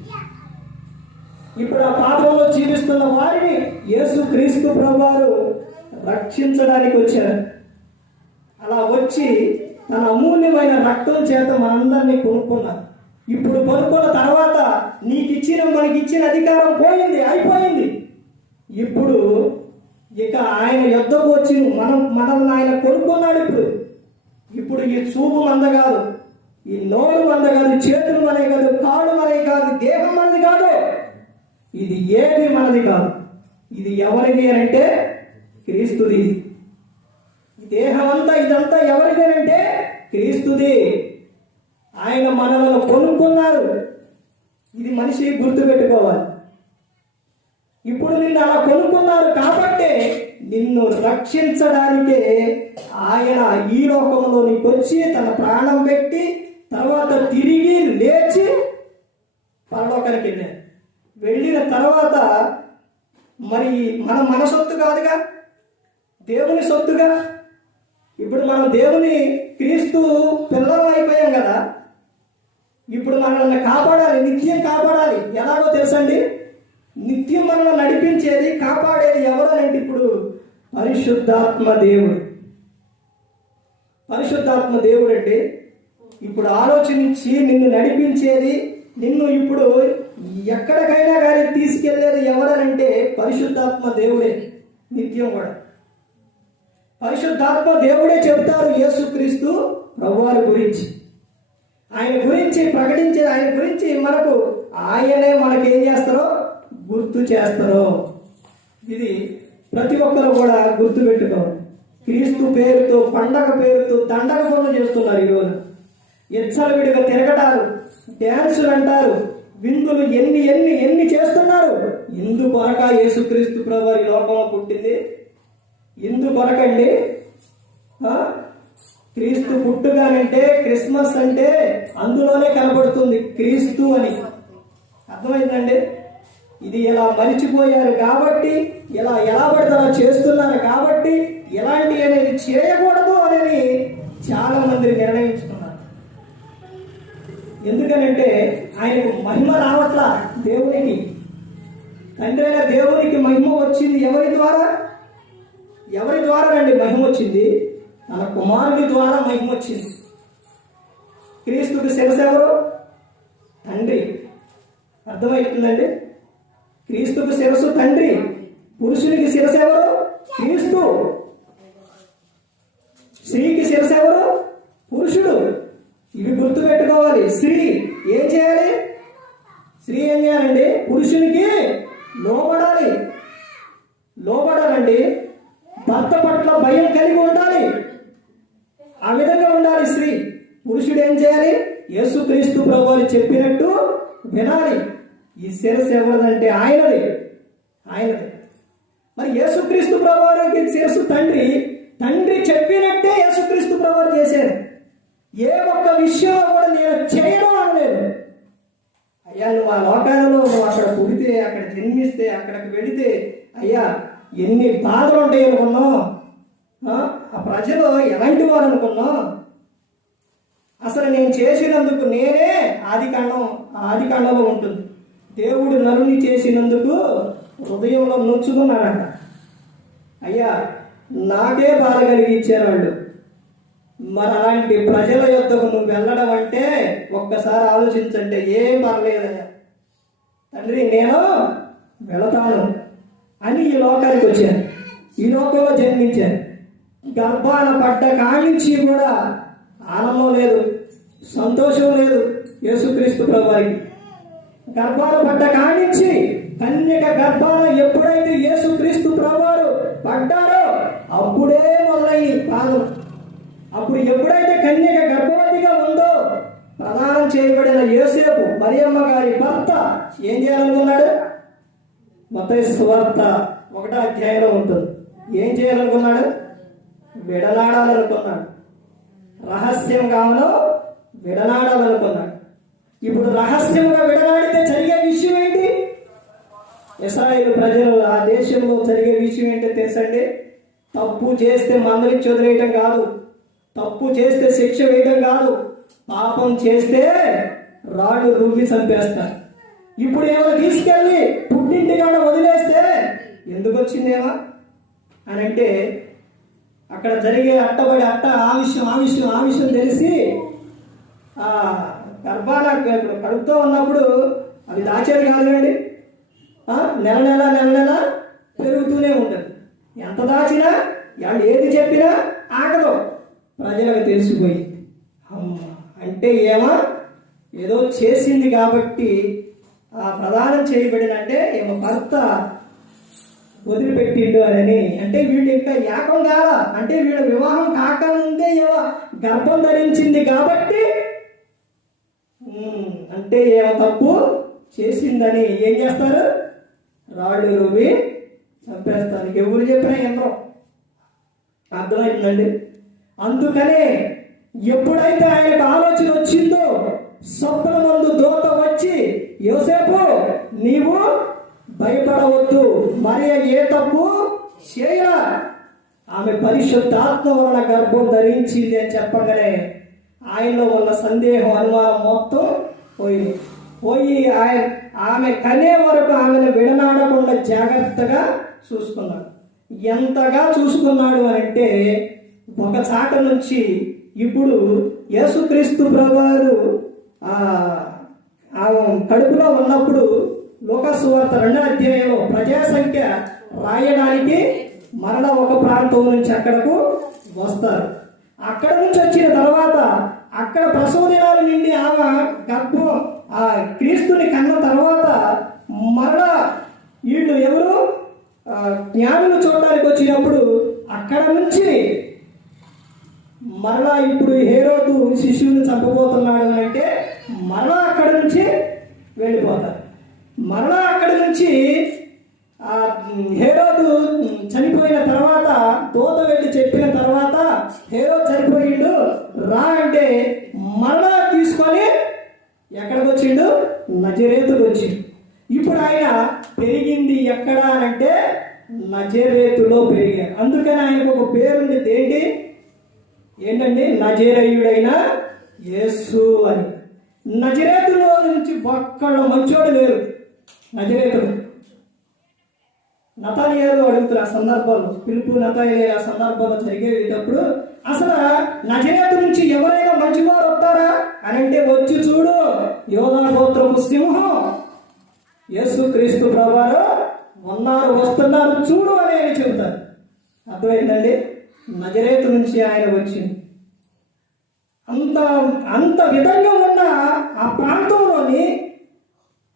ఇప్పుడు ఆ పాపంలో జీవిస్తున్న వారిని యేసుక్రీస్తు ప్రభువారు రక్షించడానికి వచ్చారు. అలా వచ్చి తన అమూల్యమైన రక్తం చేత మనందరినీ కొనుక్కున్నారు. ఇప్పుడు కొనుక్కున్న తర్వాత మనకిచ్చిన అధికారం అయిపోయింది. ఇప్పుడు ఇక ఆయన యుద్ధకు వచ్చి మనల్ని ఆయన కొనుక్కున్నాడు. ఇప్పుడు ఈ చూపు మంద కాదు, ఈ నోరు మంద కాదు, చేతులు మనవి కాదు, కాళ్ళు మనవి కాదు, దేహం మనది కాదు. ఇది ఏది మనది కాదు. ఇది ఎవరిది అని అంటే క్రీస్తుది. ఈ దేహం అంతా ఇదంతా ఎవరిది అంటే క్రీస్తుది. ఆయన మనలను కొనుక్కున్నారు. ఇది మనిషి గుర్తుపెట్టుకోవాలి. ఇప్పుడు నిన్ను అలా కొనుక్కున్నారు కాబట్టి నిన్ను రక్షించడానికే ఆయన ఈ లోకంలోనికి వచ్చి తన ప్రాణం పెట్టి తర్వాత తిరిగి లేచి పరలోకానికి వెళ్ళిన తర్వాత మరి మన సొత్తు కాదుగా, దేవుని సొత్తుగా. ఇప్పుడు మనం దేవుని క్రీస్తు పిల్లలు అయిపోయాం కదా. ఇప్పుడు మనల్ని కాపాడాలి, నిత్యం కాపాడాలి. ఎలాగో తెలుసండి, నిత్యం మనల్ని నడిపించేది కాపాడేది ఎవరు అంటే ఇప్పుడు పరిశుద్ధాత్మ దేవుడు. పరిశుద్ధాత్మ దేవుడు అంటే ఇప్పుడు ఆలోచించి నిన్ను నడిపించేది, నిన్ను ఇప్పుడు ఎక్కడికైనా కానీ తీసుకెళ్లేది ఎవరనంటే పరిశుద్ధాత్మ దేవుడే. నిత్యం కూడా పరిశుద్ధాత్మ దేవుడే చెబుతారు యేసుక్రీస్తు ప్రభువారి గురించి. ఆయన గురించి ప్రకటించే, ఆయన గురించి ఆయనే మనకేం చేస్తారో గుర్తు చేస్తారో. ఇది ప్రతి ఒక్కరు కూడా గుర్తు పెట్టుకోవాలి. క్రీస్తు పేరుతో, పండగ పేరుతో దండగ పనులు చేస్తున్నారు ఈరోజు. విడిగా తిరగటాలు, డ్యాన్సులు అంటారు, విందులు ఎన్ని ఎన్ని ఎన్ని చేస్తున్నారు. ఎందుకొరక యేసుక్రీస్తు ప్రభువారి లోకంలో పుట్టింది? ఎందుకొరకండి? క్రీస్తు పుట్టుగానంటే క్రిస్మస్ అంటే అందులోనే కనబడుతుంది క్రీస్తు అని. అర్థమైందండి? ఇది ఇలా మరిచిపోయారు కాబట్టి, ఎలా పడితే అలా చేస్తున్నారు కాబట్టి ఇలాంటి అనేది చేయకూడదు అనేది చాలా మంది నిర్ణయించుకున్నారు. ఎందుకనంటే ఆయనకు మహిమ రావట్లా. దేవునికి, తండ్రి అయిన దేవునికి మహిమ వచ్చింది ఎవరి ద్వారా? ఎవరి ద్వారానండి మహిమ వచ్చింది? తన కుమారుడి ద్వారా మహిమ వచ్చింది. క్రీస్తుకి శిరస్సు ఎవరు? తండ్రి. అర్థమవుతుందండి? క్రీస్తుకి శిరస్సు తండ్రి, పురుషునికి శిరస్సు ఎవరు? క్రీస్తు. స్త్రీకి శిరస్సు ఎవరు? పురుషుడు. ఇవి గుర్తుపెట్టుకోవాలి. స్త్రీ ఏం చేయాలి? స్త్రీ ఏం చేయాలండి? పురుషునికి లోబడాలి. లోబడాలండి. భర్త పట్ల భయం కలిగి ఉండాలి. ఆ విధంగా ఉండాలి స్త్రీ. పురుషుడు ఏం చేయాలి? యేసుక్రీస్తు ప్రభువు చెప్పినట్టు వినాలి. ఈ శిరస్సు ఎవరిదంటే ఆయనది. మరి యేసుక్రీస్తు ప్రభువుకి శిరస్సు తండ్రి. తండ్రి చెప్పినట్టే యేసుక్రీస్తు ప్రభువు చేశారు. ఏ ఒక్క విషయంలో కూడా నేను చేయడం అనలేదు. అయ్యా నువ్వు ఆ లోకాలలో నువ్వు అక్కడ పుడితే, అక్కడ జన్మిస్తే, అక్కడికి వెళితే అయ్యా ఎన్ని బాధలు ఉంటాయి అనుకున్నావు. ఆ ప్రజలు ఎలాంటి వారు అనుకున్నావు. అసలు నేను చేసినందుకు నేనే ఆదికాండంలో ఉంటుంది. దేవుడు నరుని చేసినందుకు హృదయంలో నొచ్చుకున్నాడట. అయ్యా నాకే బాధ కలిగించారు వాళ్ళు. మరి అలాంటి ప్రజల యొద్దకు నువ్వు వెళ్ళడం అంటే ఒక్కసారి ఆలోచించంటే ఏం పర్లేదయ్యా తండ్రి నేను వెళతాను అని ఈ లోకానికి వచ్చాను. ఈ లోకంలో జన్మించాను. గర్భాన పడ్డ కానించి కూడా ఆనందం లేదు, సంతోషం లేదు యేసుక్రీస్తు ప్రభువారికి. గర్భాన పడ్డ కానించి కన్యక గర్భాన ఎప్పుడైతే యేసుక్రీస్తు ప్రభువారు పడ్డారో అప్పుడే మొదలైంది పాదం. అప్పుడు ఎప్పుడైతే కన్యక గర్భవతిగా ఉందో ప్రదానం చేయబడిన యోసేపు మరియమ్మ గారి భర్త ఏం చేయాలనుకున్నాడు? మత్తయి సువార్త 1వ అధ్యాయంలో ఉంటుంది. ఏం చేయాలనుకున్నాడు? విడనాడాలనుకున్నాడు. రహస్యంగానో విడనాడాలనుకున్నాడు. ఇప్పుడు రహస్యంగా విడనాడితే జరిగే విషయం ఏంటి? ఇశ్రాయేలు ప్రజలు ఆ దేశంలో జరిగే విషయం ఏంటో తెలుసండి? తప్పు చేస్తే మందలించి వదిలేయటం కాదు, తప్పు చేస్తే శిక్ష వేయడం కాదు, పాపం చేస్తే రాళ్ళు రువ్వి చంపేస్తారు. ఇప్పుడు ఏమో తీసుకెళ్ళి పుట్టింటికాడ వదిలేస్తే ఎందుకు వచ్చిందేమో అని అంటే అక్కడ జరిగే అట్టబడి ఆ విషయం తెలిసి గర్భాల కడుపుతో ఉన్నప్పుడు అవి దాచేది కాదు అండి. నెల నెల పెరుగుతూనే ఉంటుంది. ఎంత దాచినా వాళ్ళు ఏది చెప్పినా ఆగదు. ప్రజలకు తెలిసిపోయి అంటే ఏదో చేసింది కాబట్టి ప్రదానం చేయబడినంటే ఏమో భర్త వదిలిపెట్టిండు అని. అంటే వీళ్ళు ఇంకా ఏకం కాల, అంటే వీళ్ళ వివాహం కాకముందే గర్భం ధరించింది కాబట్టి అంటే ఏమో తప్పు చేసిందని ఏం చేస్తారు? రాళ్ళు రువ్వి చంపేస్తారు. ఎవరు చెప్పినా ఎందరో. అర్థమైందండి? అందుకనే ఎప్పుడైతే ఆయనకు ఆలోచన వచ్చిందో స్వప్న మందు దూత వచ్చి యోసేపు నీవు భయపడవద్దు, మరియ ఏ తప్పు చేయలా, ఆమె పరిశుద్ధాత్మ వలన గర్భం ధరించింది అని చెప్పగానే ఆయనలో ఉన్న సందేహం అనుమానం మొత్తం పోయి ఆమె కనే వరకు ఆమెను విడనాడకుండా జాగ్రత్తగా చూసుకున్నాడు. ఎంతగా చూసుకున్నాడు అంటే ఒక చాట నుంచి ఇప్పుడు యేసుక్రీస్తు ప్రభువారు కడుపులో ఉన్నప్పుడు లూకాసు వార్త 2వ అధ్యాయంలో ప్రజా సంఖ్య రాయడానికి మరలా ఒక ప్రాంతం నుంచి అక్కడకు వస్తారు. అక్కడ నుంచి వచ్చిన తర్వాత అక్కడ ప్రసవ దినాలు నిండి ఆమె గర్భం క్రీస్తుని కన్న తర్వాత మరలా వీళ్ళు ఎవరు జ్ఞానులు చూడడానికి వచ్చినప్పుడు అక్కడ నుంచి మరలా ఇప్పుడు హేరోదు శిశువుని చంపబోతున్నాడు అంటే మరలా అక్కడ నుంచి వెళ్ళిపోతారు. మరలా అక్కడి నుంచి హేరోదు చనిపోయిన తర్వాత దూత వెళ్ళి చెప్పిన తర్వాత హేరోదు చనిపోయిండు రా అంటే మరలా తీసుకొని ఎక్కడికి వచ్చిండు? నజరేతుకు వచ్చిండు. ఇప్పుడు ఆయన పెరిగింది ఎక్కడ అంటే నజరేతులో పెరిగాడు. అందుకని ఆయనకు ఒక పేరుంది. ఏంటండి? నజరేయుడైన యేసు అని. నజరేతులో నుంచి ఒక్కళ్ళు మంచోడు లేరు. నజరేతుడు నతనయేలు అడుగుతారు ఆ సందర్భంలో, పిలుపు నతనయేలు ఆ సందర్భంలో జరిగేటప్పుడు అసలు నజరేతు నుంచి ఎవరైనా మంచివారు వస్తారా అని అంటే వచ్చి చూడు యోధా గోత్రపు సింహం యేసుక్రీస్తు ప్రభువారు ఉన్నారు, వస్తున్నారు చూడు అని ఆయన చెబుతారు. అర్థమైందండి? నజరేతు నుంచి ఆయన వచ్చింది. అంత విధంగా ఉన్న ఆ ప్రాంతంలోని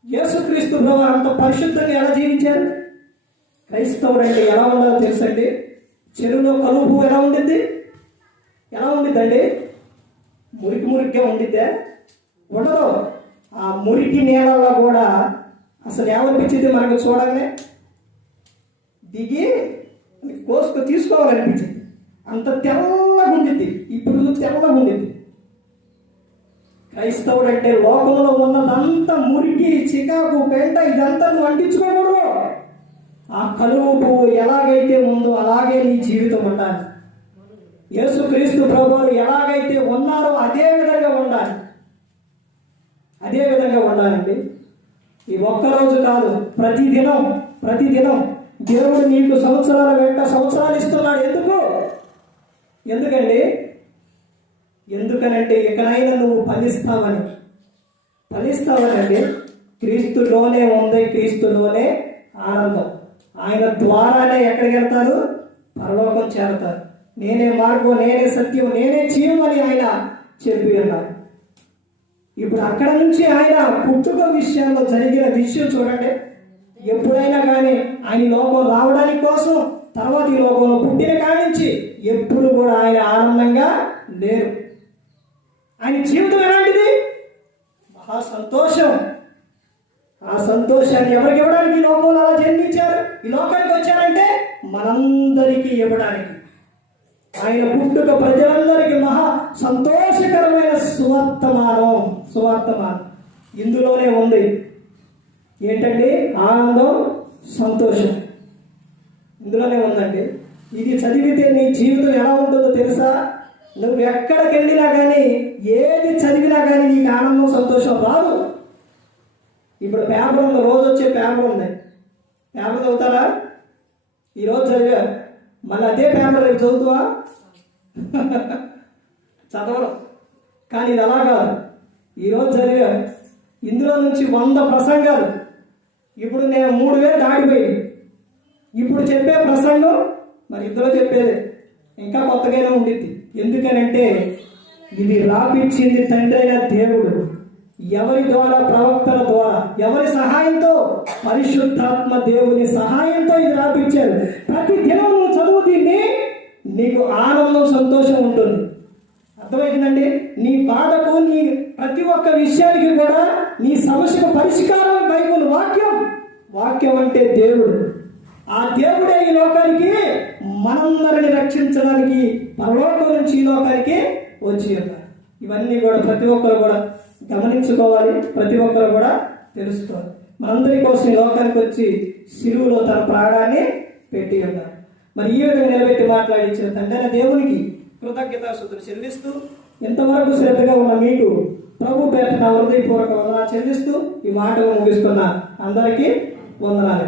యేసుక్రీస్తు ప్రభువు అంత పరిశుద్ధంగా ఎలా జీవించారు? క్రైస్తవుడు అంటే ఎలా ఉండాలో తెలుసండి? చెరువులో కలుపు ఎలా ఉండిద్ది? ఎలా ఉండిద్దండి? మురికిగా ఉండిద్దే? ఉండదు. ఆ మురికి నీళ్ళల్లో కూడా అసలు ఏమనిపించింది మనకు చూడగానే? దిగి కోసుకు తీసుకోవాలనిపించింది. అంత తెల్లగా ఉండిద్ది. ఇప్పుడు తెల్లగా ఉండిద్ది. క్రైస్తవుడు అంటే లోకంలో ఉన్నదంతా మురికి, చికాకు, పెంట ఇదంతా నువ్వు అంటించుకోకూడదు. ఆ కలుపు ఎలాగైతే ఉందో అలాగే నీ జీవితం ఉండాలి. యేసుక్రీస్తు ప్రభువులు ఎలాగైతే ఉన్నారో అదే విధంగా ఉండాలి. అదే విధంగా ఉండాలండి. ఈ ఒక్కరోజు కాదు, ప్రతిదినం దేవుడు నీకు సంవత్సరాల వెంట సంవత్సరాలు ఇస్తున్నాడు. ఎందుకండి? ఎందుకనంటే ఇకనైనా నువ్వు ఫలిస్తావనండి. క్రీస్తులోనే ఉంది, క్రీస్తులోనే ఆనందం. ఆయన ద్వారానే ఎక్కడికి వెళ్తారు? పరలోకం చేరతారు. నేనే మార్గం, నేనే సత్యం, నేనే జీవం అని ఆయన చెప్పి ఉన్నారు. ఇప్పుడు అక్కడ నుంచి ఆయన పుట్టుక విషయంలో జరిగిన విషయం చూడండి. ఎప్పుడైనా కానీ ఆయన లోకం రావడానికి కోసం, తర్వాత ఈ లోకంలో పుట్టిన కాడి నుంచి ఎప్పుడు కూడా ఆయన ఆనందంగా లేరు. ఆయన జీవితం ఎలాంటిది? మహా సంతోషం. ఆ సంతోషాన్ని ఎవరికి ఇవ్వడానికి ఈ లోకంలో అలా జన్మించారు? ఈ లోకానికి వచ్చారంటే మనందరికీ ఇవ్వడానికి. ఆయన పుట్టుక ప్రజలందరికీ మహా సంతోషకరమైన సువర్తమానం ఇందులోనే ఉంది. ఏంటండి? ఆనందం, సంతోషం ఇందులోనే ఉందండి. ఇది చదివితే నీ జీవితం ఎలా ఉంటుందో తెలుసా? నువ్వు ఎక్కడికి వెళ్ళినా కానీ, ఏది చదివినా కానీ నీకు ఆనందం, సంతోషం రాదు. ఇప్పుడు పేపర్ ఉంది, రోజు వచ్చే పేపర్ ఉంది. పేపర్ చదువుతారా? ఈరోజు చదివా, మళ్ళీ అదే పేపర్ రేపు చదువుతావా? చదవడం. కానీ ఇది అలా కాదు. ఈరోజు చదివా, ఇందులో నుంచి 100 ప్రసంగాలు ఇప్పుడు నేను 3000 దాటిపోయింది. ఇప్పుడు చెప్పే ప్రసంగం మరి ఇందులో చెప్పేది ఇంకా కొత్తగానే ఉండిద్ది. ఎందుకనంటే ఇది రాపిచ్చింది తండ్రి అయిన దేవుడు. ఎవరి ద్వారా? ప్రవక్తల ద్వారా. ఎవరి సహాయంతో? పరిశుద్ధాత్మ దేవుని సహాయంతో ఇది రాపిచ్చారు. ప్రతి దినం నువ్వు చదువు దీన్ని, నీకు ఆనందం, సంతోషం ఉంటుంది. అర్థమైందండి? నీ బాధకు, నీ ప్రతి ఒక్క విషయానికి కూడా, నీ సమస్యకు పరిష్కారం బైబిల్ వాక్యం అంటే దేవుడు. ఆ దేవుడే ఈ లోకానికి మనందరిని రక్షించడానికి పరలోకం నుంచి ఈ లోకానికి వచ్చి ఉన్నారు. ఇవన్నీ కూడా ప్రతి ఒక్కరు కూడా గమనించుకోవాలి, ప్రతి ఒక్కరు కూడా తెలుసుకోవాలి. మనందరి కోసం ఈ లోకానికి వచ్చి శిలువలో తన ప్రాణాన్ని పెట్టి ఉన్నారు. మరి ఈ విధంగా నిలబెట్టి మాట్లాడించిన తండ్రి దేవునికి కృతజ్ఞతాస్తుతులు చెల్లిస్తూ ఇంతవరకు శ్రద్ధగా ఉన్న మీకు ప్రభు పేట హృదయపూర్వక వందనాలు చెల్లిస్తూ ఈ మాటలు ముగిస్తున్న అందరికీ వందనాలు.